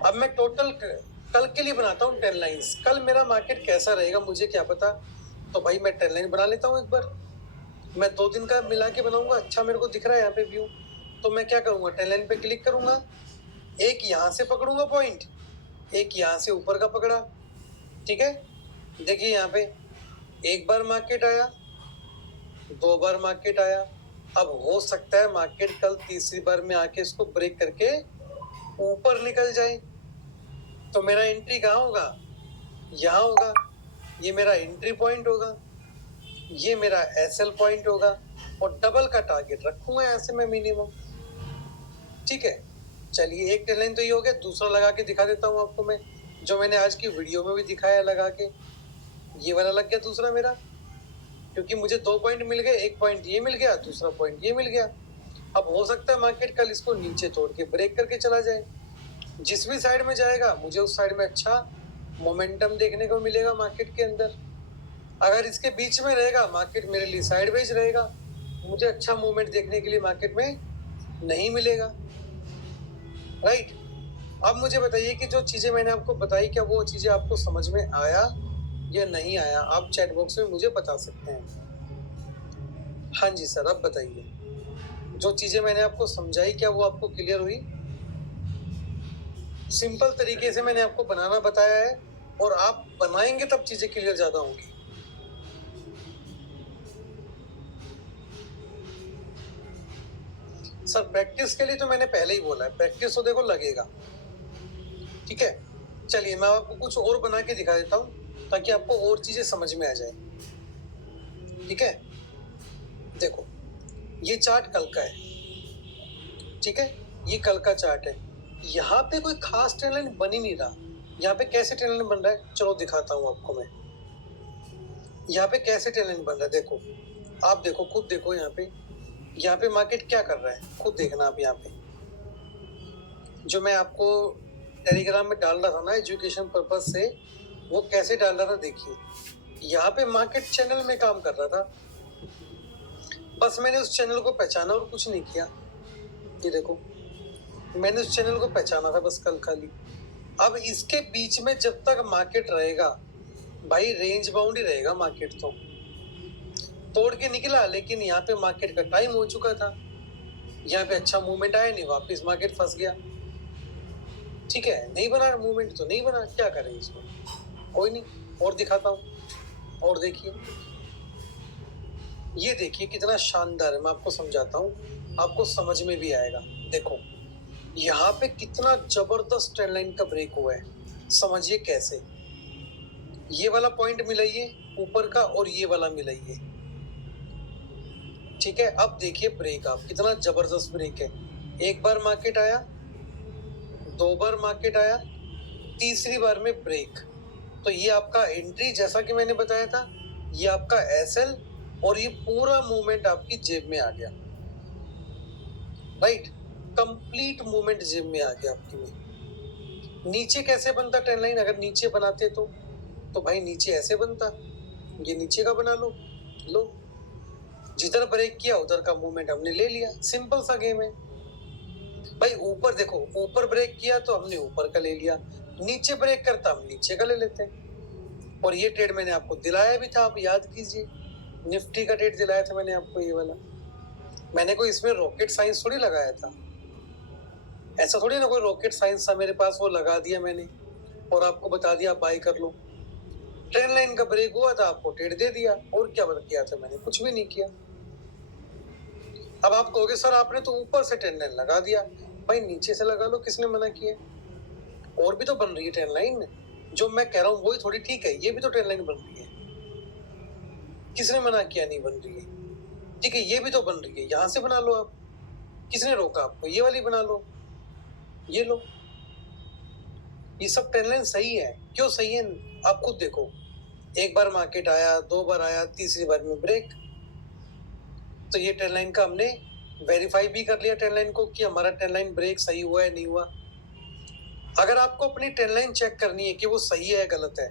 अब मैं टोटल कल के लिए बनाता हूँ ट्रेंड लाइंस। कल मेरा मार्केट कैसा रहेगा मुझे क्या पता, तो भाई मैं ट्रेंड लाइन बना लेता हूँ एक बार। मैं 2 दिन का मिला के बनाऊंगा, अच्छा मेरे को दिख रहा है यहाँ पे व्यू। तो मैं क्या करूंगा, ट्रेंड लाइन पे क्लिक करूंगा, एक यहाँ से पकड़ूंगा पॉइंट, एक यहाँ से ऊपर का पकड़ा, ठीक है। देखिए यहाँ पे एक बार मार्केट आया, 2 बार मार्केट आया, अब हो सकता है मार्केट कल तीसरी बार में आके इसको ब्रेक करके ऊपर निकल जाए, तो मेरा एंट्री कहाँ होगा? यहाँ होगा। ये मेरा एंट्री पॉइंट होगा, ये मेरा एसएल पॉइंट होगा, और डबल का टारगेट रखूंगा यहाँ से मैं मिनिमम। ठीक है, चलिए एक ट्रेंड लाइन तो ये हो गया। दूसरा लगा के दिखा देता हूँ आपको मैं, जो मैंने आज की वीडियो में भी दिखाया लगा के। ये वाला लग गया दूसरा मेरा, क्योंकि मुझे 2 पॉइंट मिल गए, एक पॉइंट ये मिल गया, दूसरा पॉइंट ये मिल गया। अब हो सकता है मार्केट कल इसको नीचे तोड़ के ब्रेक करके चला जाए। जिस भी साइड में जाएगा मुझे उस साइड में अच्छा मोमेंटम देखने को मिलेगा मार्केट के अंदर। अगर इसके बीच में रहेगा मार्केट मेरे लिए साइडवेज रहेगा, मुझे अच्छा मूवमेंट देखने के लिए मार्केट में नहीं मिलेगा। राइट, अब मुझे बताइए कि जो चीजें मैंने आपको बताई, क्या वो चीजें आपको समझ में आया या नहीं आया? आप चैट बॉक्स में मुझे बता सकते हैं। हाँ जी सर, अब बताइए, जो चीजें मैंने आपको समझाई क्या वो आपको क्लियर हुई? सिंपल तरीके से मैंने आपको बनाना बताया है, और आप बनाएंगे तब चीजें क्लियर ज्यादा होंगी। सर प्रैक्टिस के लिए तो मैंने पहले ही बोला है, प्रैक्टिस तो देखो लगेगा। ठीक है, चलिए मैं आपको कुछ और बना के दिखा देता हूँ ताकि आपको और चीजें समझ में आ जाए। ठीक है, देखो ये चार्ट कल का है। ठीक है, ये कल का चार्ट है। यहाँ पे कोई खास ट्रेंड लाइन बन ही नहीं रहा। यहाँ पे कैसे ट्रेंड लाइन बन रहा है, चलो दिखाता हूँ आपको मैं। यहाँ पे कैसे ट्रेंड लाइन बन रहा है, देखो आप देखो, खुद देखो। यहाँ पे मार्केट क्या कर रहा है, खुद देखना आप। यहाँ पे जो मैं आपको टेलीग्राम में डाल रहा था ना एजुकेशन पर्पज से, वो कैसे डाल रहा था देखिए। यहाँ पे मार्केट चैनल में काम कर रहा था, बस मैंने उस चैनल को पहचाना और कुछ नहीं किया। ये देखो, मैंने उस चैनल को पहचाना था बस कल खाली। अब इसके बीच में जब तक मार्केट रहेगा भाई, रेंज बाउंड ही रहेगा मार्केट। तो तोड़ के निकला, लेकिन यहाँ पे मार्केट का टाइम हो चुका था। यहाँ पे अच्छा मूवमेंट आया नहीं, वापस मार्केट फंस गया। ठीक है, नहीं बना मूवमेंट तो नहीं बना, क्या करें इसको, कोई नहीं। और दिखाता हूँ, और देखिए, ये देखिए कितना शानदार है। मैं आपको समझाता हूँ, आपको समझ में भी आएगा। देखो यहाँ पे कितना जबरदस्त ट्रेंड लाइन का ब्रेक हुआ है, समझिए कैसे। ये वाला पॉइंट मिलाइए ऊपर का, और ये वाला मिलाइए। ठीक है, अब देखिए ब्रेक, आप कितना जबरदस्त ब्रेक है। एक बार मार्केट आया, 2 बार मार्केट आया, तीसरी बार में ब्रेक। तो ये आपका एंट्री, जैसा कि मैंने बताया था, ये आपका एसएल, और ये पूरा मूवमेंट आपकी जेब में आ गया। राइट, कंप्लीट मूवमेंट जेब में आ गया आपकी में। नीचे कैसे बनता ट्रेंड लाइन, अगर नीचे बनाते तो भाई नीचे ऐसे बनता। ये नीचे का बना लो, जिधर ब्रेक किया उधर का मूवमेंट हमने ले लिया। सिंपल सा गेम है भाई। ऊपर देखो, ऊपर ब्रेक किया तो हमने ऊपर का ले लिया, नीचे ब्रेक करता हम नीचे का ले लेते हैं। और ये ट्रेड मैंने आपको दिलाया भी था, आप याद कीजिए, निफ्टी का ट्रेड दिलाया था मैंने आपको, ये वाला। मैंने कोई इसमें रॉकेट साइंस थोड़ी लगाया था, ऐसा थोड़ी ना कोई रॉकेट साइंस था मेरे पास, वो लगा दिया मैंने और आपको बता दिया बाय कर लो। ट्रेंड लाइन का ब्रेक हुआ था, आपको ट्रेड दे दिया, और क्या किया था मैंने, कुछ भी नहीं किया। अब आप कहोगे सर आपने तो ऊपर से ट्रेंड लाइन लगा दिया। भाई नीचे से लगा लो, किसने मना किया? और भी तो बन रही है ट्रेंड लाइन। जो मैं कह रहा हूँ वही थोड़ी ठीक है, ये भी तो ट्रेंड लाइन बन रही है। किसने मना किया नहीं बन रही है? ठीक है, ये भी तो बन रही है, यहाँ से बना लो आप। किसने रोका आपको? ये वाली बना लो, ये लो। ये सब ट्रेंड लाइन सही है। क्यों सही है, आप खुद देखो। एक बार मार्केट आया, 2 बार आया, तीसरी बार में ब्रेक। तो ये ट्रेंड लाइन का हमने वेरीफाई भी कर लिया ट्रेंड लाइन को, कि हमारा ट्रेंड लाइन ब्रेक सही हुआ है नहीं हुआ। अगर आपको अपनी ट्रेंड लाइन चेक करनी है कि वो सही है गलत है,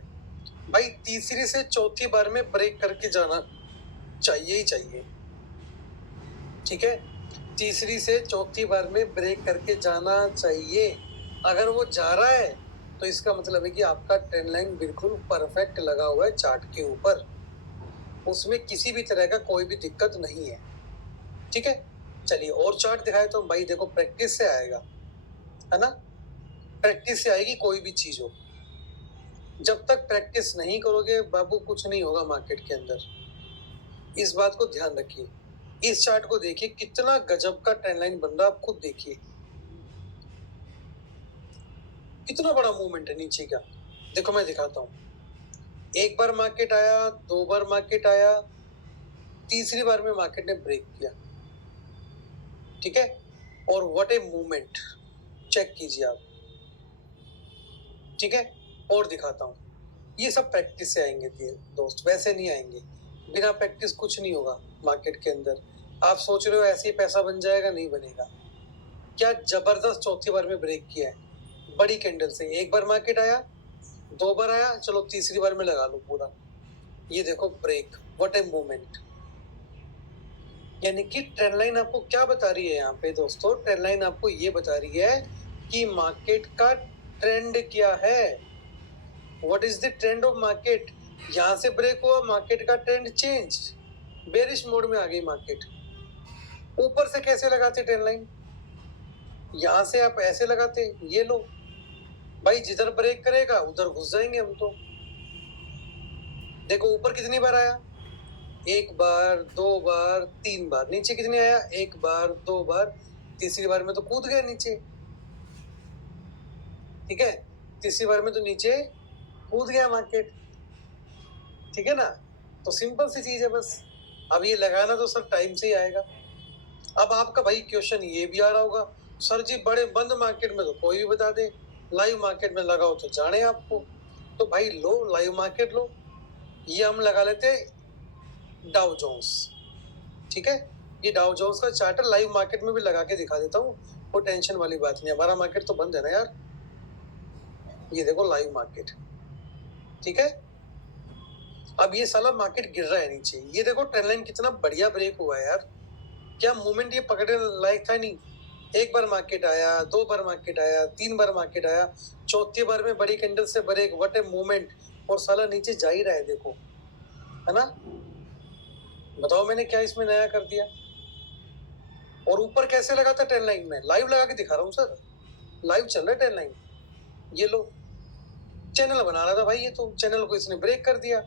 भाई तीसरी से चौथी बार में ब्रेक करके जाना चाहिए ही चाहिए। ठीक है, तीसरी से चौथी बार में ब्रेक करके जाना चाहिए। अगर वो जा रहा है तो इसका मतलब है कि आपका ट्रेंड लाइन बिल्कुल परफेक्ट लगा हुआ है चार्ट के ऊपर, उसमें किसी भी तरह का कोई भी दिक्कत नहीं है। ठीक है, चलिए और चार्ट दिखाए तो भाई देखो, प्रैक्टिस से आएगा, है ना, प्रैक्टिस से आएगी कोई भी चीज हो। जब तक प्रैक्टिस नहीं करोगे बाबू, कुछ नहीं होगा मार्केट के अंदर। इस बात को ध्यान रखिए। इस चार्ट को देखिए, कितना गजब का ट्रेंड लाइन बन रहा है, आप खुद देखिए कितना बड़ा मूवमेंट है नीचे का। देखो मैं दिखाता हूँ, एक बार मार्केट आया, दो बार मार्केट आया, तीसरी बार में मार्केट ने ब्रेक किया, ठीक है। और व्हाट ए मूवमेंट, चेक कीजिए आप, ठीक है। और दिखाता हूँ, ये सब प्रैक्टिस से आएंगे दोस्त, वैसे नहीं आएंगे। बिना प्रैक्टिस कुछ नहीं होगा मार्केट के अंदर। आप सोच रहे हो ऐसे ही पैसा बन जाएगा, नहीं बनेगा। क्या जबरदस्त चौथी बार में ब्रेक किया है बड़ी कैंडल से। एक बार मार्केट आया, दो बार आया, चलो तीसरी बार में लगा लो पूरा। ये देखो ब्रेक, व्हाट ए मूवमेंट। यानी कि ट्रेंड लाइन आपको क्या बता रही है यहाँ पे दोस्तों? ट्रेंड लाइन आपको ये बता रही है कि मार्केट का ट्रेंड क्या है, what is the trend of market. यहाँ से ब्रेक हुआ, मार्केट का ट्रेंड चेंज, बेरिश मोड में आ गई मार्केट। ऊपर से कैसे लगाते ट्रेंड लाइन? यहां से आप ऐसे लगाते, ये लो भाई, जिधर ब्रेक करेगा उधर घुस जाएंगे हम तो। देखो ऊपर कितनी बार आया, एक बार, दो बार, तीन बार। नीचे कितने आया, एक बार, दो बार, तीसरी बार में तो कूद गया नीचे, ठीक है। तीसरी बार में तो नीचे कूद गया मार्केट, ठीक है ना। तो सिंपल सी चीज है बस। अब ये लगाना तो सर टाइम से ही आएगा। अब आपका भाई क्वेश्चन ये भी आ रहा होगा, सर जी बड़े बंद मार्केट में तो कोई भी बता दे, लाइव मार्केट में लगाओ तो जाने आपको। तो भाई लो, लाइव मार्केट लो। ये हम लगा लेते डाउ जोन्स, ठीक है। ये डाउ जोन्स का चार्ट लाइव मार्केट में भी लगा के दिखा देता हूँ, कोई टेंशन वाली बात नहीं। हमारा मार्केट तो बंद है ना यार। ये देखो लाइव मार्केट, ठीक है। अब ये साला मार्केट गिर रहा है नीचे, ये देखो ट्रेंड लाइन कितना बढ़िया ब्रेक हुआ है यार। क्या मूवमेंट, ये पकड़ने लायक था नहीं। एक बार मार्केट आया, दो बार मार्केट आया, तीन बार मार्केट आया, चौथी बार में बड़ी कैंडल से ब्रेक, व्हाट ए मूवमेंट। और साला नीचे जा ही रहा है, देखो, है ना। बताओ मैंने क्या इसमें नया कर दिया। और ऊपर कैसे लगा था ट्रेंड लाइन में, लाइव लगा के दिखा रहा हूँ सर, लाइव चल रहा है ट्रेंड लाइन। ये लो, चैनल बना रहा था भाई, ये तो चैनल को इसने ब्रेक कर दिया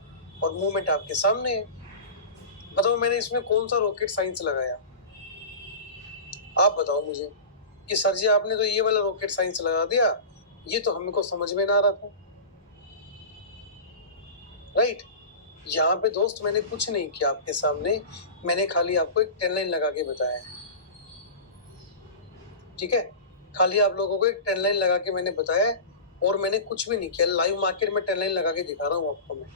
और मूवमेंट आपके सामने है। बताओ मैंने इसमें कौन सा रॉकेट साइंस लगाया? आप बताओ मुझे कि सर जी आपने तो ये वाला रॉकेट साइंस लगा दिया, ये तो हमको समझ में ना आ रहा था, राइट। यहाँ पे दोस्त मैंने कुछ नहीं किया आपके सामने, मैंने खाली आपको एक ट्रेंड लाइन लगा के बताया है, ठीक है। खाली आप लोगों को एक ट्रेंड लाइन लगा के मैंने बताया है, और मैंने कुछ भी नहीं किया। लाइव मार्केट में ट्रेंड लाइन लगा के दिखा रहा हूँ आपको मैं।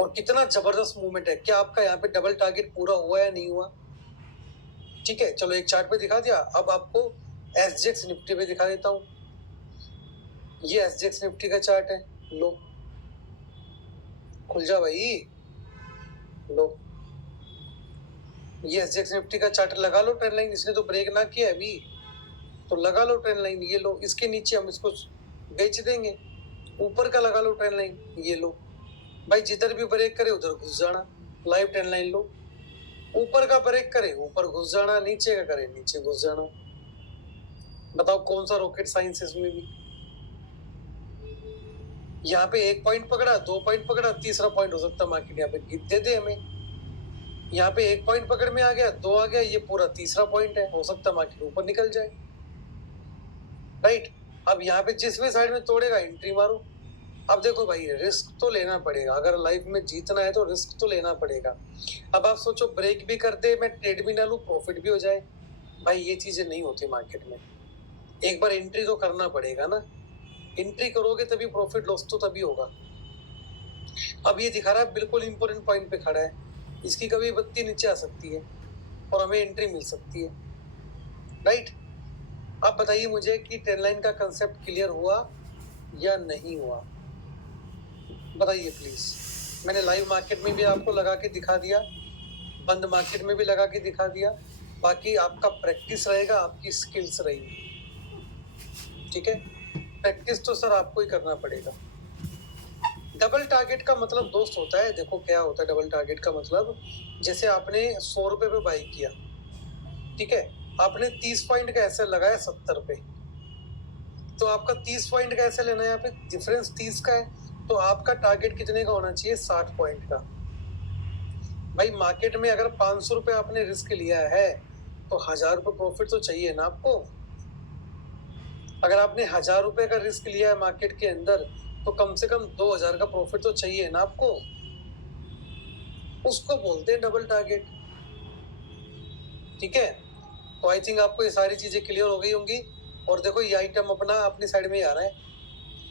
और कितना जबरदस्त मूवमेंट है। क्या आपका यहाँ पे डबल टारगेट पूरा हुआ या नहीं हुआ? ठीक है, चलो एक चार्ट पे दिखा दिया। अब आपको एसजीएक्स निफ्टी पे दिखा देता हूँ। ये एसजीएक्स निफ्टी का चार्ट है, लो खुल जा भाई, लो ये एसजीएक्स निफ्टी का चार्ट लगा लो ट्रेंड लाइन। इसने तो ब्रेक ना किया अभी, तो लगा लो ट्रेंड लाइन। ये लो, इसके नीचे हम इसको बेच देंगे। ऊपर का लगा लो ट्रेंड लाइन, ये लो भाई, जिधर भी ब्रेक करे उधर घुस जाना। लाइव ट्रेंड लाइन लो, ऊपर का ब्रेक करे ऊपर घुस जाना, नीचे का करे नीचे घुस जाना। बताओ कौन सा रॉकेट साइंस है इसमें भी। यहाँ पे एक पॉइंट पकड़ा, दो पॉइंट पकड़ा, तीसरा पॉइंट हो सकता है मार्केट यहाँ पे दे दे हमें। यहाँ पे एक पॉइंट पकड़ में आ गया, दो आ गया, ये पूरा तीसरा पॉइंट है, हो सकता है मार्केट ऊपर निकल जाए, राइट। अब यहाँ पे जिस भी साइड में तोड़ेगा एंट्री मारो। अब देखो भाई, रिस्क तो लेना पड़ेगा, अगर लाइफ में जीतना है तो रिस्क तो लेना पड़ेगा। अब आप सोचो ब्रेक भी कर दे, मैं ट्रेड भी ना लूं, प्रॉफिट भी हो जाए, भाई ये चीजें नहीं होती मार्केट में। एक बार एंट्री तो करना पड़ेगा ना, एंट्री करोगे तभी प्रॉफिट लॉस तो तभी होगा। अब ये दिखा रहा है बिल्कुल इंपॉर्टेंट पॉइंट पे खड़ा है, इसकी कभी बत्ती नीचे आ सकती है और हमें एंट्री मिल सकती है, राइट। अब बताइए मुझे कि ट्रेंड लाइन का कंसेप्ट क्लियर हुआ या नहीं हुआ, बताइए प्लीज। मैंने लाइव मार्केट में भी आपको लगा के दिखा दिया, बंद मार्केट में भी लगा के दिखा दिया। बाकी आपका प्रैक्टिस रहेगा, आपकी स्किल्स रहेगी, ठीक है। प्रैक्टिस तो सर आपको ही करना पड़ेगा। डबल टारगेट का मतलब दोस्त होता है, देखो क्या होता है डबल टारगेट का मतलब, जैसे आपने 100 रुपए पे बाई किया, ठीक है, आपने 30 पॉइंट का ऐसे लगाया 70 पे, तो आपका 30 पॉइंट का ऐसे लेना है, यहाँ पे डिफरेंस 30 का है, तो आपका टारगेट कितने का होना चाहिए, 60 पॉइंट का। भाई मार्केट में अगर 500 रुपये आपने रिस्क लिया है तो 1000 रुपये प्रॉफिट तो चाहिए ना आपको। अगर आपने 1000 रुपये का रिस्क लिया है मार्केट के अंदर तो कम से कम 2000 का प्रॉफिट तो चाहिए ना आपको। उसको बोलते हैं डबल टारगेट। ठीक है, तो आई थिंक आपको ये सारी चीजें क्लियर हो गई होंगी। और देखो ये आइटम अपना अपनी साइड में ही आ रहा है,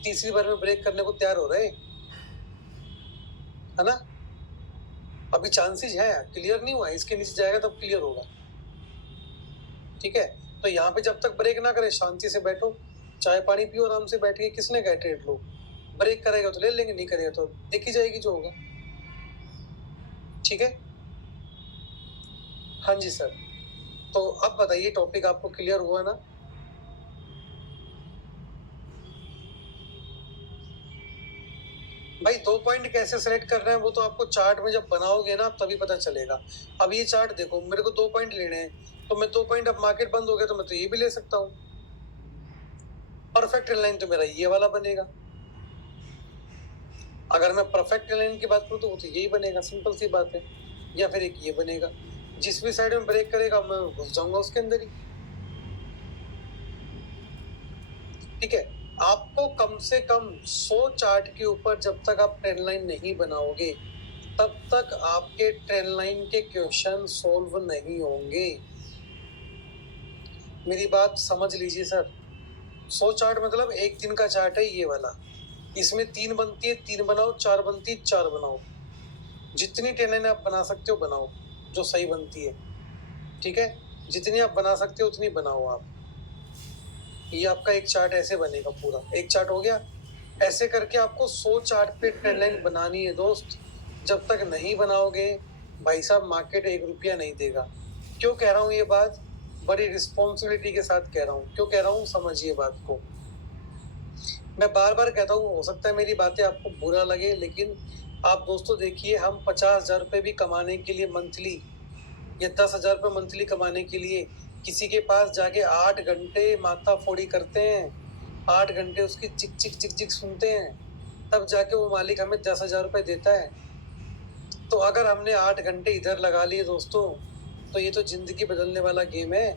तीसरी बार में ब्रेक करने को तैयार हो रहे है ना। अभी चांसेस है, क्लियर नहीं हुआ, इसके नीचे जाएगा तब क्लियर होगा। ठीक है, तो यहाँ पे जब तक ब्रेक ना करे शांति से बैठो, चाय पानी पियो, आराम से बैठ के। किसने कहा ट्रेड लो, ब्रेक करेगा तो ले लेंगे, नहीं करेगा तो देखी जाएगी जो होगा। ठीक है, हाँ जी सर। तो अब बताइए टॉपिक आपको क्लियर हुआ ना। भाई 2 पॉइंट कैसे सेलेक्ट करना है वो तो आपको चार्ट में जब बनाओगे ना तभी पता चलेगा। अब ये चार्ट देखो, मेरे को 2 पॉइंट लेने हैं तो मैं 2 पॉइंट, अब मार्केट बंद हो गया तो मैं तो ये भी ले सकता हूँ। परफेक्ट लाइन तो मेरा ये वाला बनेगा। अगर मैं परफेक्ट लाइन की बात करूँ तो वो तो यही बनेगा, सिंपल सी बात है। या फिर एक ये बनेगा, जिस भी साइड में ब्रेक करेगा मैं घुस जाऊंगा उसके अंदर ही। ठीक है, आपको कम से कम 100 चार्ट के ऊपर जब तक आप ट्रेंड लाइन नहीं बनाओगे तब तक आपके ट्रेंड लाइन के क्वेश्चन सोल्व नहीं होंगे। मेरी बात समझ लीजिए सर। 100 चार्ट मतलब एक दिन का चार्ट है ये वाला, इसमें 3 बनती है 3 बनाओ, 4 बनती है 4 बनाओ, जितनी ट्रेंड लाइन आप बना सकते हो बनाओ जो सही बनती है। ठीक है, जितनी आप बना सकते हो उतनी बनाओ आप। ये आपका एक चार्ट ऐसे बनेगा, पूरा एक चार्ट हो गया। ऐसे करके आपको 100 चार्ट पे ट्रेंड लाइन बनानी है दोस्त। जब तक नहीं बनाओगे भाई साहब मार्केट 1 रुपया नहीं देगा। क्यों कह रहा हूँ ये बात, बड़ी रिस्पॉन्सिबिलिटी के साथ कह रहा हूँ। क्यों कह रहा हूँ समझिए बात को। मैं बार बार कहता हूँ, हो सकता है मेरी बातें आपको बुरा लगे, लेकिन आप दोस्तों देखिए, हम 50,000 रुपये भी कमाने के लिए मंथली या 10,000 रुपये मंथली कमाने के लिए किसी के पास जाके 8 घंटे माथा फोड़ी करते हैं, 8 घंटे उसकी चिक चिक चिक चिक सुनते हैं, तब जाके वो मालिक हमें 10,000 रुपये देता है। तो अगर हमने 8 घंटे इधर लगा लिए दोस्तों तो ये तो जिंदगी बदलने वाला गेम है,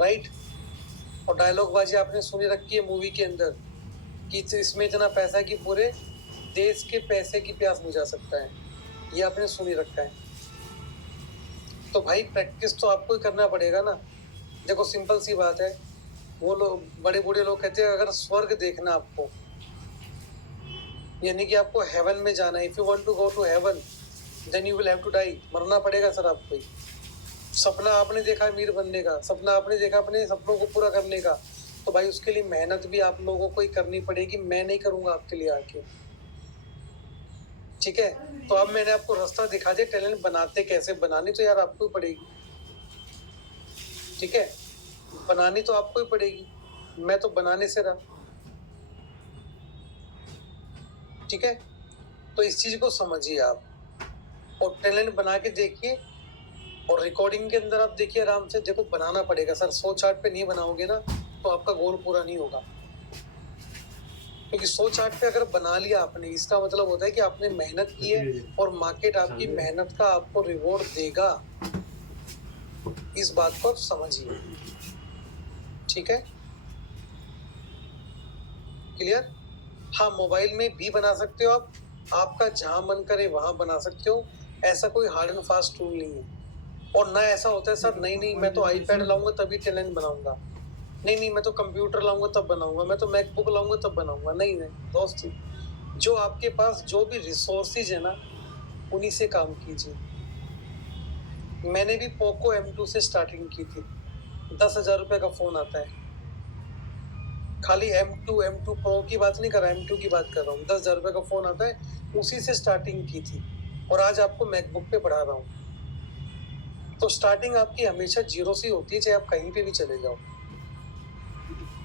राइट। और डायलॉग बाजी आपने सुनी रखी है मूवी के अंदर कि इसमें इतना पैसा कि पूरे देश के पैसे की प्यास बुझा सकता है, ये आपने सुनी रखा है। तो भाई प्रैक्टिस तो आपको ही करना पड़ेगा ना। देखो सिंपल सी बात है, वो लोग बड़े बूढ़े लोग कहते हैं अगर स्वर्ग देखना आपको, यानी कि आपको हेवन में जाना है, if you want to go to heaven then you will have to die, मरना पड़ेगा सर आपको ही। सपना आपने देखा अमीर बनने का, सपना आपने देखा अपने सपनों को पूरा करने का, तो भाई उसके लिए मेहनत भी आप लोगों को ही करनी पड़ेगी, मैं नहीं करूंगा आपके लिए आके। ठीक है, तो अब मैंने आपको रास्ता दिखा दिया, टैलेंट बनाते कैसे, बनानी तो यार आपको ही पड़ेगी। ठीक है, बनानी तो आपको ही पड़ेगी, मैं तो बनाने से रहा। ठीक है, तो इस चीज को समझिए आप, और टैलेंट बना के देखिए, और रिकॉर्डिंग के अंदर आप देखिए आराम से। देखो बनाना पड़ेगा सर, 100 चार्ट पे नहीं बनाओगे ना तो आपका गोल पूरा नहीं होगा। क्योंकि 100 चार्ट पे अगर बना लिया आपने, इसका मतलब होता है कि आपने मेहनत की है और मार्केट आपकी मेहनत का आपको रिवॉर्ड देगा। इस बात को आप समझिए। ठीक है, क्लियर। हाँ, मोबाइल में भी बना सकते हो आप, आपका जहां मन करे वहां बना सकते हो, ऐसा कोई हार्ड एंड फास्ट टूल नहीं है। और ना ऐसा होता है सर, नहीं मैं तो आईपैड लाऊंगा तभी टैलेंट बनाऊंगा, नहीं मैं तो कंप्यूटर लाऊंगा तब बनाऊंगा, मैं तो मैकबुक लाऊंगा तब बनाऊंगा। नहीं दोस्त, जो आपके पास जो भी रिसोर्सेज है ना उन्हीं से काम कीजिए। मैंने भी पोको M2 से स्टार्टिंग की थी, 10,000 रुपये का फोन आता है। खाली M2 प्रो की बात नहीं कर रहा, M2 की बात कर रहा हूँ। 10,000 रुपये का फोन आता है, उसी से स्टार्टिंग की थी, और आज आपको मैकबुक पे पढ़ा रहा हूँ। तो स्टार्टिंग आपकी हमेशा जीरो से होती है, चाहे आप कहीं पे भी चले जाओ।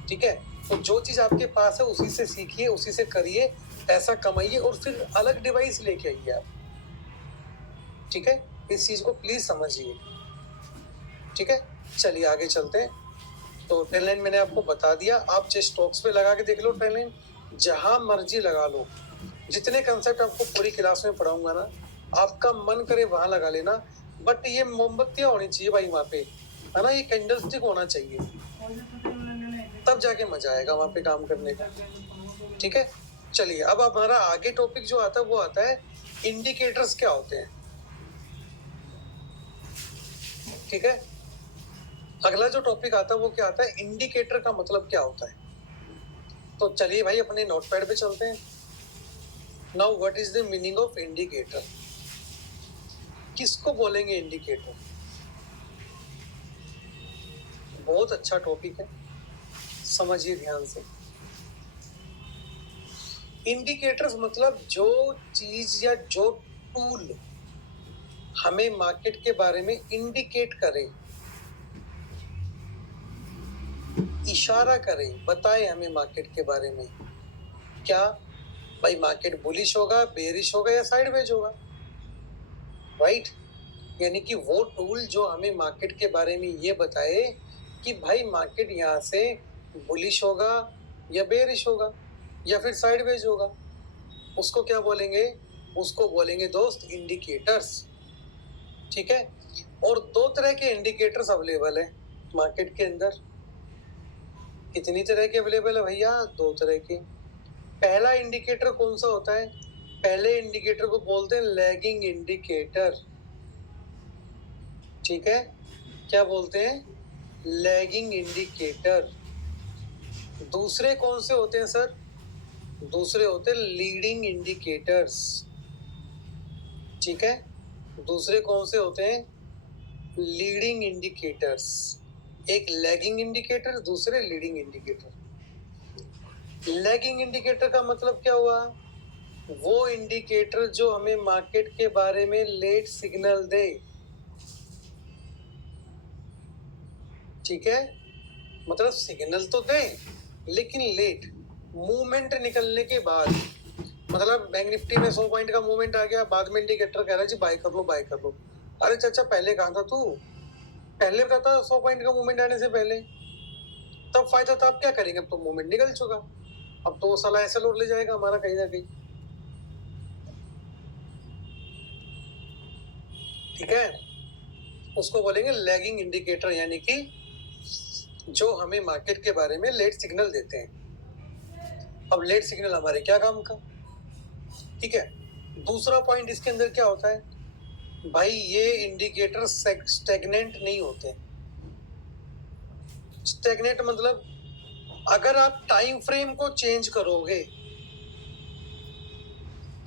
ठीक है, तो जो चीज आपके पास है उसी से सीखिए, उसी से करिए, पैसा कमाइए, और फिर अलग डिवाइस लेके आइए आप। ठीक है, इस चीज को प्लीज समझिए। ठीक है, चलिए आगे चलते हैं। तो ट्रेंड लाइन मैंने आपको बता दिया, आप चाहे स्टॉक्स पे लगा के देख लो, ट्रेंड लाइन जहां मर्जी लगा लो, जितने कंसेप्ट आपको पूरी क्लास में पढ़ाऊंगा ना, आपका मन करे वहां लगा लेना, बट ये मोमबत्तियां होनी चाहिए भाई वहां पे, है ना, ये कैंडल स्टिक होना चाहिए, तब जाके मजा आएगा वहां पे काम करने का। ठीक है, चलिए अब हमारा आगे टॉपिक जो आता है वो आता है इंडिकेटर्स क्या होते हैं। ठीक है, अगला जो टॉपिक आता है वो क्या आता है, इंडिकेटर का मतलब क्या होता है। तो चलिए भाई अपने नोटपैड पे चलते हैं। Now what is the meaning of indicator, किसको बोलेंगे इंडिकेटर। बहुत अच्छा टॉपिक है, समझिए ध्यान से। इंडिकेटर्स मतलब जो चीज या जो टूल हमें मार्केट के बारे में इंडिकेट करे, इशारा करे, बताए हमें मार्केट के बारे में, क्या भाई मार्केट बुलिश होगा, बेरिश होगा या साइडवेज होगा, राइट। यानी कि वो टूल जो हमें मार्केट के बारे में ये बताए कि भाई मार्केट यहाँ से बुलिश होगा या बेरिश होगा या फिर साइडवेज होगा, उसको क्या बोलेंगे, उसको बोलेंगे दोस्त इंडिकेटर्स। ठीक है, और दो तरह के इंडिकेटर्स अवेलेबल है मार्केट के अंदर। कितनी तरह के अवेलेबल है भैया, दो तरह के। पहला इंडिकेटर कौन सा होता है, पहले इंडिकेटर को बोलते हैं लैगिंग इंडिकेटर। ठीक है, क्या बोलते हैं, लैगिंग इंडिकेटर। दूसरे कौन से होते हैं सर, दूसरे होते हैं लीडिंग इंडिकेटर्स। ठीक है, दूसरे कौन से होते हैं, लीडिंग इंडिकेटर्स। एक लैगिंग इंडिकेटर, दूसरे लीडिंग इंडिकेटर। लैगिंग इंडिकेटर का मतलब क्या हुआ, वो इंडिकेटर जो हमें मार्केट के बारे में लेट सिग्नल दे। ठीक है, मतलब सिग्नल तो दे लेकिन लेट, मूवमेंट निकलने के बाद। मतलब बैंक निफ्टी में 100 पॉइंट का मूवमेंट आ गया, बाद में इंडिकेटर कह रहा है जी बाय कर लो बाय कर लो। अरे चाचा पहले कहा था तू, पहले बताता 100 पॉइंट का मूवमेंट आने से पहले, तब फायदा था। अब क्या करेंगे, अब तो मूवमेंट निकल चुका, अब तो वो साला ऐसा लोड ले जाएगा हमारा कहीं ना कहीं। ठीक है, उसको बोलेंगे लैगिंग इंडिकेटर, यानी कि जो हमें मार्केट के बारे में लेट सिग्नल देते हैं। अब लेट सिग्नल हमारे क्या काम का। ठीक है, दूसरा पॉइंट इसके अंदर क्या होता है भाई, ये इंडिकेटर स्टेगनेंट नहीं होते। स्टेगनेंट मतलब अगर आप टाइम फ्रेम को चेंज करोगे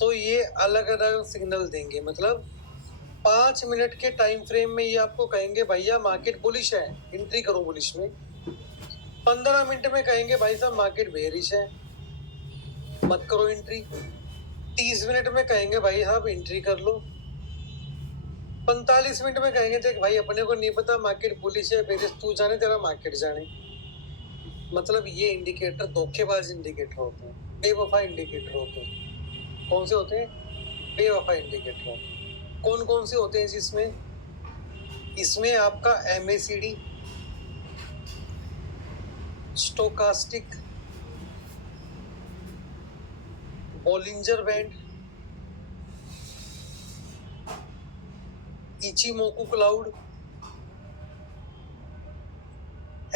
तो ये अलग अलग सिग्नल देंगे। मतलब 5 मिनट के टाइम फ्रेम में ये आपको कहेंगे भैया मार्केट बुलिश है, एंट्री करो बुलिश में। 15 मिनट में कहेंगे भाई साहब मार्केट बेरिश है, मत करो एंट्री। 30 मिनट में कहेंगे भाई साहब एंट्री कर लो। 45 मिनट में कहेंगे देख भाई अपने को नहीं पता मार्केट बुलिश है बेरिश, तू जाने तेरा मार्केट जाने। मतलब ये इंडिकेटर धोखेबाज इंडिकेटर होते हैं, बेवफा इंडिकेटर होते हैं। कौन से होते हैं, बेवफा इंडिकेटर होते हैं। कौन कौन से होते हैं जिसमें, इसमें आपका MACD, stochastic, Bollinger band, Ichimoku cloud,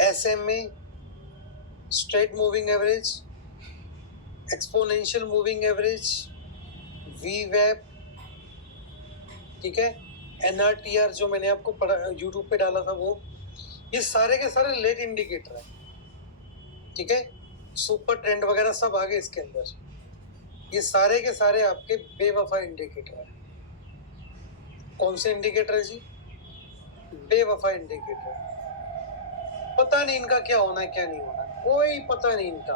SMA, straight moving average, exponential moving average, VWAP। ठीक है, NRTR जो मैंने आपको पढ़ा यूट्यूब पे डाला था वो, ये सारे के सारे लेट इंडिकेटर है। ठीक है, सुपर ट्रेंड वगैरह सब आ गए इसके अंदर। ये सारे के सारे आपके बेवफा इंडिकेटर है। कौन से इंडिकेटर है जी, बेवफा इंडिकेटर। पता नहीं इनका क्या होना है क्या नहीं होना, कोई पता नहीं इनका।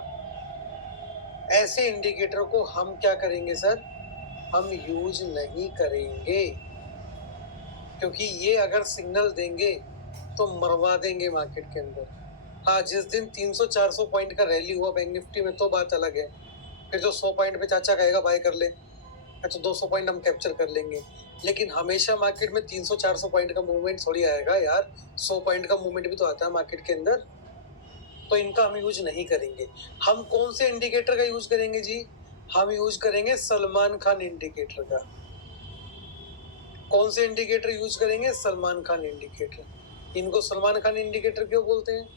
ऐसे इंडिकेटर को हम क्या करेंगे सर, हम यूज नहीं करेंगे, क्योंकि ये अगर सिग्नल देंगे तो मरवा देंगे मार्केट के अंदर। हाँ, जिस दिन 300-400 पॉइंट का रैली हुआ बैंक निफ्टी में तो बात अलग है, फिर जो 100 पॉइंट पे चाचा कहेगा बाय कर ले, तो 200 पॉइंट हम कैप्चर कर लेंगे। लेकिन हमेशा मार्केट में 300-400 पॉइंट का मूवमेंट थोड़ी आएगा यार, 100 पॉइंट का मूवमेंट भी तो आता है मार्केट के अंदर। तो इनका हम यूज नहीं करेंगे। हम कौन से इंडिकेटर का यूज करेंगे जी, हम यूज करेंगे सलमान खान इंडिकेटर का। कौन से इंडिकेटर यूज करेंगे? सलमान खान इंडिकेटर। इनको सलमान खान इंडिकेटर क्यों बोलते हैं?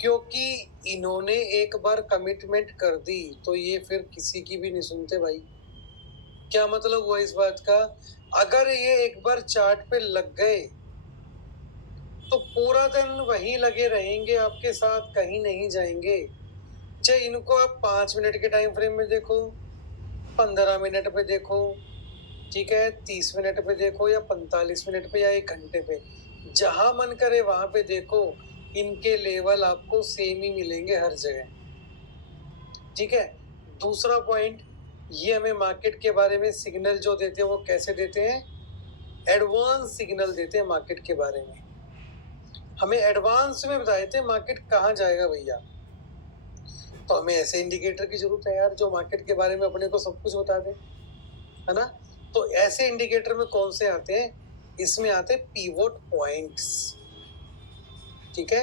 क्योंकि इन्होंने एक बार कमिटमेंट कर दी तो ये फिर किसी की भी नहीं सुनते भाई। क्या मतलब हुआ इस बात का? अगर ये एक बार चार्ट पे लग गए तो पूरा दिन वहीं लगे रहेंगे, आपके साथ कहीं नहीं जाएंगे। चाहे इनको आप 5 मिनट के टाइम फ्रेम में देखो, 15 मिनट पे देखो, ठीक है, 30 मिनट पे देखो, या 45 मिनट पे, या 1 घंटे पे, जहां मन करे वहां पे देखो, इनके लेवल आपको सेम ही मिलेंगे हर जगह। ठीक है। दूसरा पॉइंट, ये हमें मार्केट के बारे में सिग्नल जो देते हैं वो कैसे देते हैं? एडवांस सिग्नल देते हैं मार्केट के बारे में। हमें एडवांस में बता देते हैं मार्केट कहाँ जाएगा भैया। तो हमें ऐसे इंडिकेटर की जरूरत है यार जो मार्केट के बारे में अपने को सब कुछ बता दे, है ना। तो ऐसे इंडिकेटर में कौन से आते हैं? इसमें आते हैं पिवोट पॉइंट्स। ठीक है।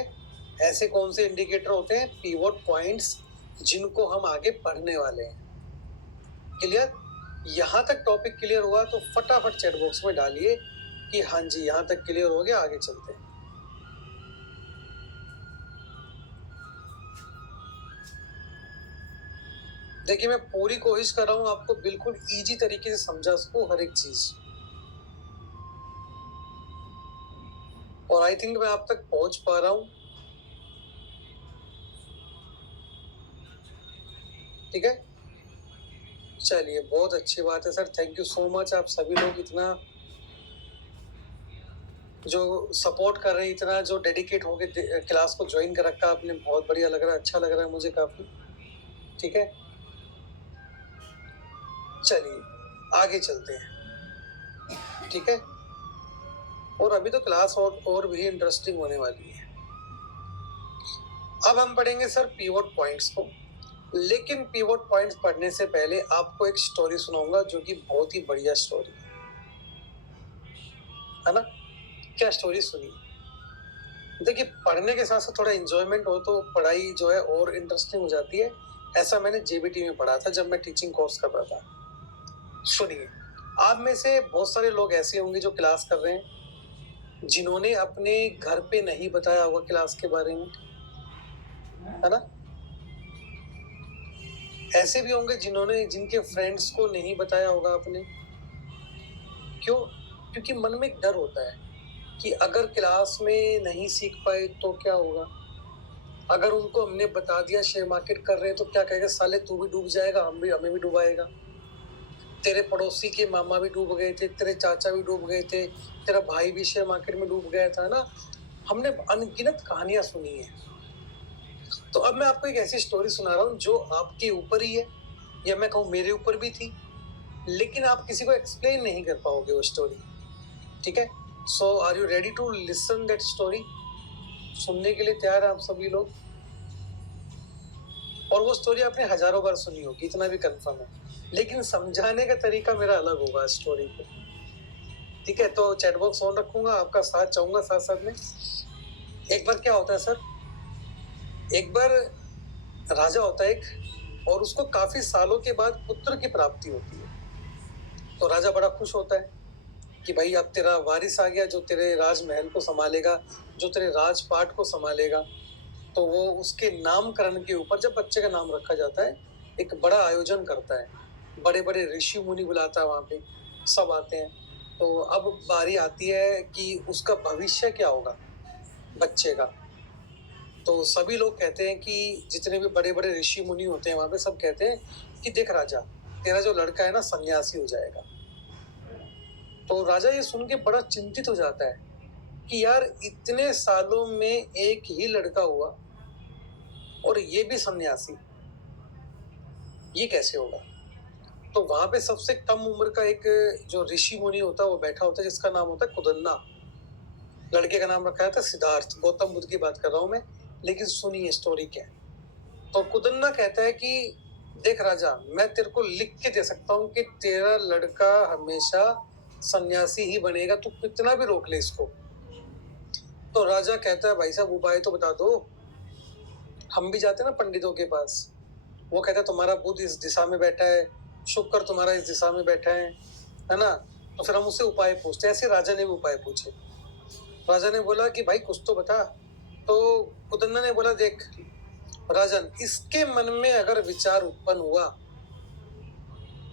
ऐसे कौन से इंडिकेटर होते हैं? पिवोट पॉइंट्स, जिनको हम आगे पढ़ने वाले हैं। क्लियर? यहां तक टॉपिक क्लियर हुआ तो फटाफट चैट बॉक्स में डालिए कि हाँ जी यहां तक क्लियर हो गया, आगे चलते हैं। देखिए मैं पूरी कोशिश कर रहा हूं आपको बिल्कुल इजी तरीके से समझा सकूं हर एक चीज, और आई थिंक मैं आप तक पहुंच पा रहा हूं। ठीक है, चलिए बहुत अच्छी बात है sir, thank you so much. आप सभी लोग इतना जो सपोर्ट कर रहे हैं, इतना जो डेडिकेट हो गए क्लास को ज्वाइन कर रखा आपने, बहुत बढ़िया लग रहा है, अच्छा लग रहा है मुझे काफी। ठीक है, चलिए आगे चलते हैं। ठीक है, और अभी तो क्लास और भी इंटरेस्टिंग होने वाली है। अब हम पढ़ेंगे सर पिवोट पॉइंट्स को, लेकिन पिवोट पॉइंट्स पढ़ने से पहले आपको एक स्टोरी सुनाऊंगा जो कि बहुत ही बढ़िया स्टोरी है ना। क्या स्टोरी सुनी? देखिए पढ़ने के साथ साथ थोड़ा एंजॉयमेंट हो तो पढ़ाई जो है और इंटरेस्टिंग हो जाती है। ऐसा मैंने जेबीटी में पढ़ा था जब मैं टीचिंग कोर्स कर रहा था। सुनिए, आप में से बहुत सारे लोग ऐसे होंगे जो क्लास कर रहे हैं जिन्होंने अपने घर पे नहीं बताया होगा क्लास के बारे में, है ना। ऐसे भी होंगे जिनके फ्रेंड्स को नहीं बताया होगा आपने। क्यों? क्योंकि मन में एक डर होता है कि अगर क्लास में नहीं सीख पाए तो क्या होगा। अगर उनको हमने बता दिया शेयर मार्केट कर रहे हैं तो क्या कहेगा, साले तू भी डूब जाएगा, हमें भी डुबाएगा। तेरे पड़ोसी के मामा भी डूब गए थे, तेरे चाचा भी डूब गए थे, तेरा भाई भी शेयर मार्केट में डूब गया था ना। हमने अनगिनत कहानियां सुनी है। तो अब मैं आपको एक ऐसी स्टोरी सुना रहा हूँ जो आपके ऊपर ही है, या मैं कहूँ मेरे ऊपर भी थी, लेकिन आप किसी को एक्सप्लेन नहीं कर पाओगे वो स्टोरी। ठीक है, so are you ready to listen that story? सुनने के लिए तैयार है आप सभी लोग? और वो स्टोरी आपने हजारों बार सुनी होगी, इतना भी कंफर्म है, लेकिन समझाने का तरीका मेरा अलग होगा स्टोरी को। ठीक है, तो चैट बॉक्स ऑन रखूंगा, आपका साथ चाहूंगा साथ साथ में। एक बार क्या होता है सर, एक बार राजा होता है एक, और उसको काफी सालों के बाद पुत्र की प्राप्ति होती है। तो राजा बड़ा खुश होता है कि भाई अब तेरा वारिस आ गया जो तेरे राजमहल को संभालेगा, जो तेरे राजपाट को संभालेगा। तो वो उसके नामकरण के ऊपर, जब बच्चे का नाम रखा जाता है, एक बड़ा आयोजन करता है, बड़े बड़े ऋषि मुनि बुलाता है, वहां पे सब आते हैं। तो अब बारी आती है कि उसका भविष्य क्या होगा बच्चे का। तो सभी लोग कहते हैं कि जितने भी बड़े बड़े ऋषि मुनि होते हैं वहां पे, सब कहते हैं कि देख राजा, तेरा जो लड़का है ना सन्यासी हो जाएगा। तो राजा ये सुन के बड़ा चिंतित हो जाता है कि यार इतने सालों में एक ही लड़का हुआ और ये भी सन्यासी, ये कैसे होगा। तो वहां पे सबसे कम उम्र का एक जो ऋषि मुनि होता है वो बैठा होता है, जिसका नाम होता है कुदन्ना। लड़के का नाम रखा था सिद्धार्थ, गौतम बुद्ध की बात कर रहा हूं मैं, लेकिन सुनिए स्टोरी क्या है। तो कुदन्ना कहता है कि देख राजा, मैं तेरे को लिख के दे सकता हूँ कि तेरा लड़का हमेशा सन्यासी ही बनेगा, तू कितना भी रोक ले इसको। तो राजा कहता है भाई साहब उपाय तो बता दो, हम भी जाते हैं ना पंडितों के पास, वो कहता है तुम्हारा बुध इस दिशा में बैठा है, शुक्र तुम्हारा इस दिशा में बैठा है ना। तो फिर हम उससे उपाय पूछते हैं। ऐसे राजा ने भी उपाय पूछे। राजा ने बोला कि भाई कुछ तो बता। तो कुदन्ना ने बोला देख राजन, इसके मन में अगर विचार उत्पन्न हुआ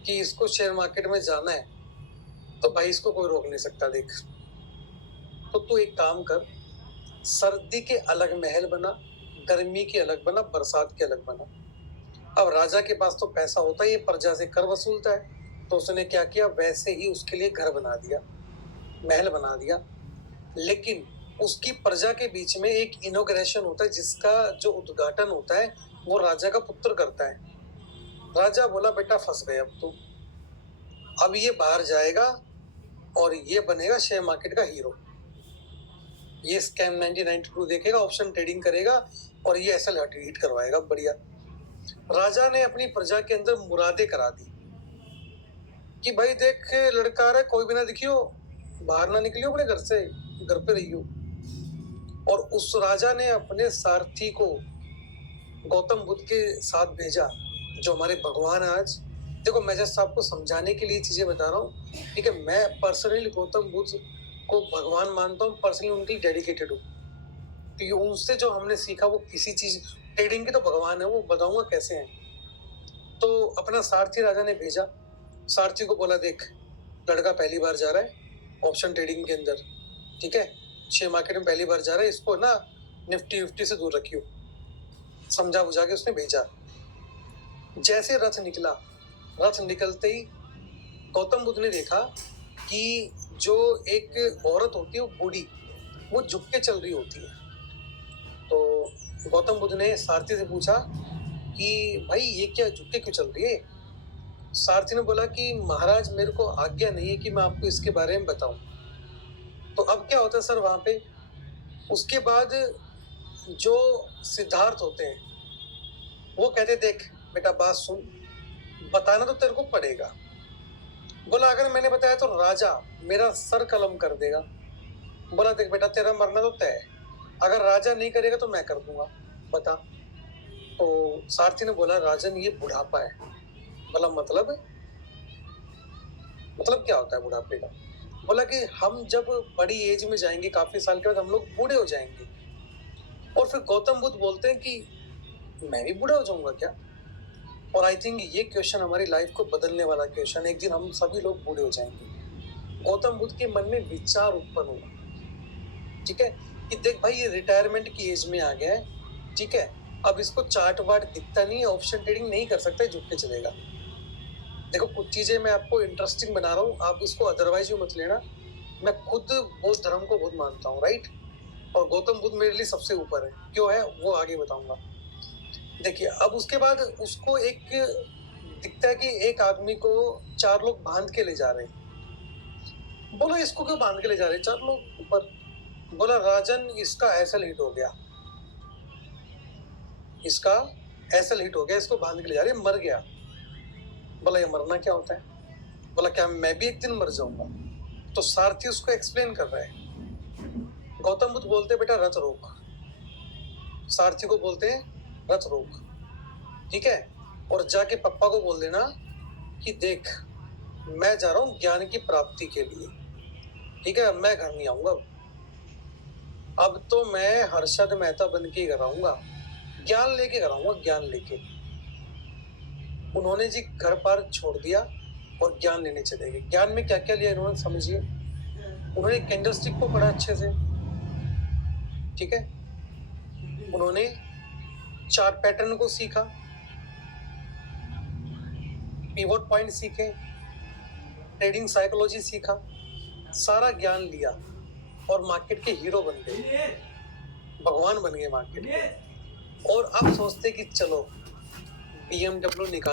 कि इसको शेयर मार्केट में जाना है तो भाई इसको कोई रोक नहीं सकता। देख तो तू एक काम कर, सर्दी के अलग महल बना, गर्मी के अलग बना, बरसात के अलग बना। अब राजा के पास तो पैसा होता है, ये प्रजा से कर वसूलता है, तो उसने क्या किया, वैसे ही उसके लिए घर बना दिया, महल बना दिया। लेकिन उसकी प्रजा के बीच में एक इनॉग्रेशन होता है जिसका जो उद्घाटन होता है वो राजा का पुत्र करता है। राजा बोला बेटा फंस गए अब तो, अब ये बाहर जाएगा और ये बनेगा शेयर मार्केट का हीरो। ये स्कैम 1992 देखेगा, ऑप्शन ट्रेडिंग करेगा और ये ऐसा हिट करवाएगा बढ़िया। राजा ने अपनी प्रजा के अंदर मुरादे करा दी कि भाई देख लड़का आ रहा है, कोई भी ना दिखियो, बाहर ना निकलियो, अपने घर से घर पे रहियो। और उस राजा ने अपने सारथी को गौतम बुद्ध के साथ भेजा, जो हमारे भगवान है आज। देखो मैं जस्ट आपको समझाने के लिए चीजें बता रहा हूँ, ठीक है। मैं पर्सनली गौतम बुद्ध को भगवान मानता हूँ, पर्सनली उनके डेडिकेटेड हूँ। तो उनसे जो हमने सीखा वो किसी चीज, ट्रेडिंग के तो भगवान है, वो बताऊंगा कैसे हैं। तो अपना सारथी राजा ने भेजा, सारथी को बोला देख लड़का पहली बार जा रहा है ऑप्शन ट्रेडिंग के अंदर, ठीक है, शेयर मार्केट में पहली बार जा रहा है, इसको ना निफ्टी से दूर रखियो। समझा बुझा के उसने भेजा। जैसे रथ निकला, रथ निकलते ही गौतम बुद्ध ने देखा कि जो एक औरत होती है वो बूढ़ी, वो झुक के चल रही होती है। तो गौतम बुद्ध ने सारथी से पूछा कि भाई ये क्या झुक के क्यों चल रही है। सारथी ने बोला कि महाराज मेरे को आज्ञा नहीं है कि मैं आपको इसके बारे में बताऊं। तो अब क्या होता है सर वहां पे, उसके बाद जो सिद्धार्थ होते हैं वो कहते देख बेटा बात सुन, बताना तो तेरे को पड़ेगा। बोला अगर मैंने बताया तो राजा मेरा सर कलम कर देगा। बोला देख बेटा तेरा मरना तो तय है, अगर राजा नहीं करेगा तो मैं कर दूंगा, बता। तो सारथी ने बोला राजन ये बुढ़ापा है। बोला मतलब क्या होता है बुढ़ापे का। बोला कि हम जब बड़ी एज में जाएंगे, काफी साल के बाद हम लोग बूढ़े हो जाएंगे। और फिर गौतम बुद्ध बोलते हैं कि मैं भी बूढ़ा हो जाऊंगा क्या। और आई थिंक ये क्वेश्चन हमारी लाइफ को बदलने वाला क्वेश्चन है, एक दिन हम सभी लोग बूढ़े हो जाएंगे। गौतम बुद्ध के मन में विचार उत्पन्न हुआ, ठीक है, कि देख भाई ये रिटायरमेंट की एज में आ गया है, ठीक है, अब इसको चार्ट वार्ट दिखता नहीं, ऑप्शन ट्रेडिंग नहीं कर सकता, झुक के चलेगा। देखो कुछ चीजें मैं आपको इंटरेस्टिंग बना रहा हूँ, आप इसको अदरवाइज भी मत लेना। मैं खुद बौद्ध धर्म को बहुत मानता हूँ, राइट, और गौतम बुद्ध मेरे लिए सबसे ऊपर है। क्यों है वो आगे बताऊंगा। देखिए अब उसके बाद उसको एक दिखता है कि एक आदमी को 4 लोग बांध के ले जा रहे हैं। बोलो इसको क्यों बांध के ले जा रहे हैं 4 लोग ऊपर। बोला राजन इसका एसल हिट हो गया, इसका एसल हिट हो गया, इसको बांध के ले जा रहे हैं, मर गया। बोला ये मरना क्या होता है। बोला क्या मैं भी एक दिन मर जाऊंगा। तो सारथी उसको एक्सप्लेन कर रहा है। गौतम बुद्ध बोलते बेटा रथ रोक। सारथी को बोलते हैं रथ रोक, ठीक है, और जाके पप्पा को बोल देना कि देख मैं जा रहा हूँ ज्ञान की प्राप्ति के लिए, ठीक है, मैं घर नहीं आऊंगा। अब तो मैं हर्षद मेहता बन के घर आऊंगा, ज्ञान लेके घर आऊंगा, ज्ञान लेके। उन्होंने जी घर पर छोड़ दिया और ज्ञान लेने चले गए। ज्ञान में क्या क्या लिया इन्होंने समझिए। उन्होंने कैंडलस्टिक को पढ़ा अच्छे से, ठीक है, उन्होंने चार्ट पैटर्न को सीखा, पिवट पॉइंट सीखे, ट्रेडिंग साइकोलॉजी सीखा, सारा ज्ञान लिया और मार्केट के हीरो बन गए, भगवान बन गए मार्केट के। और अब सोचते कि चलो BMW निकालो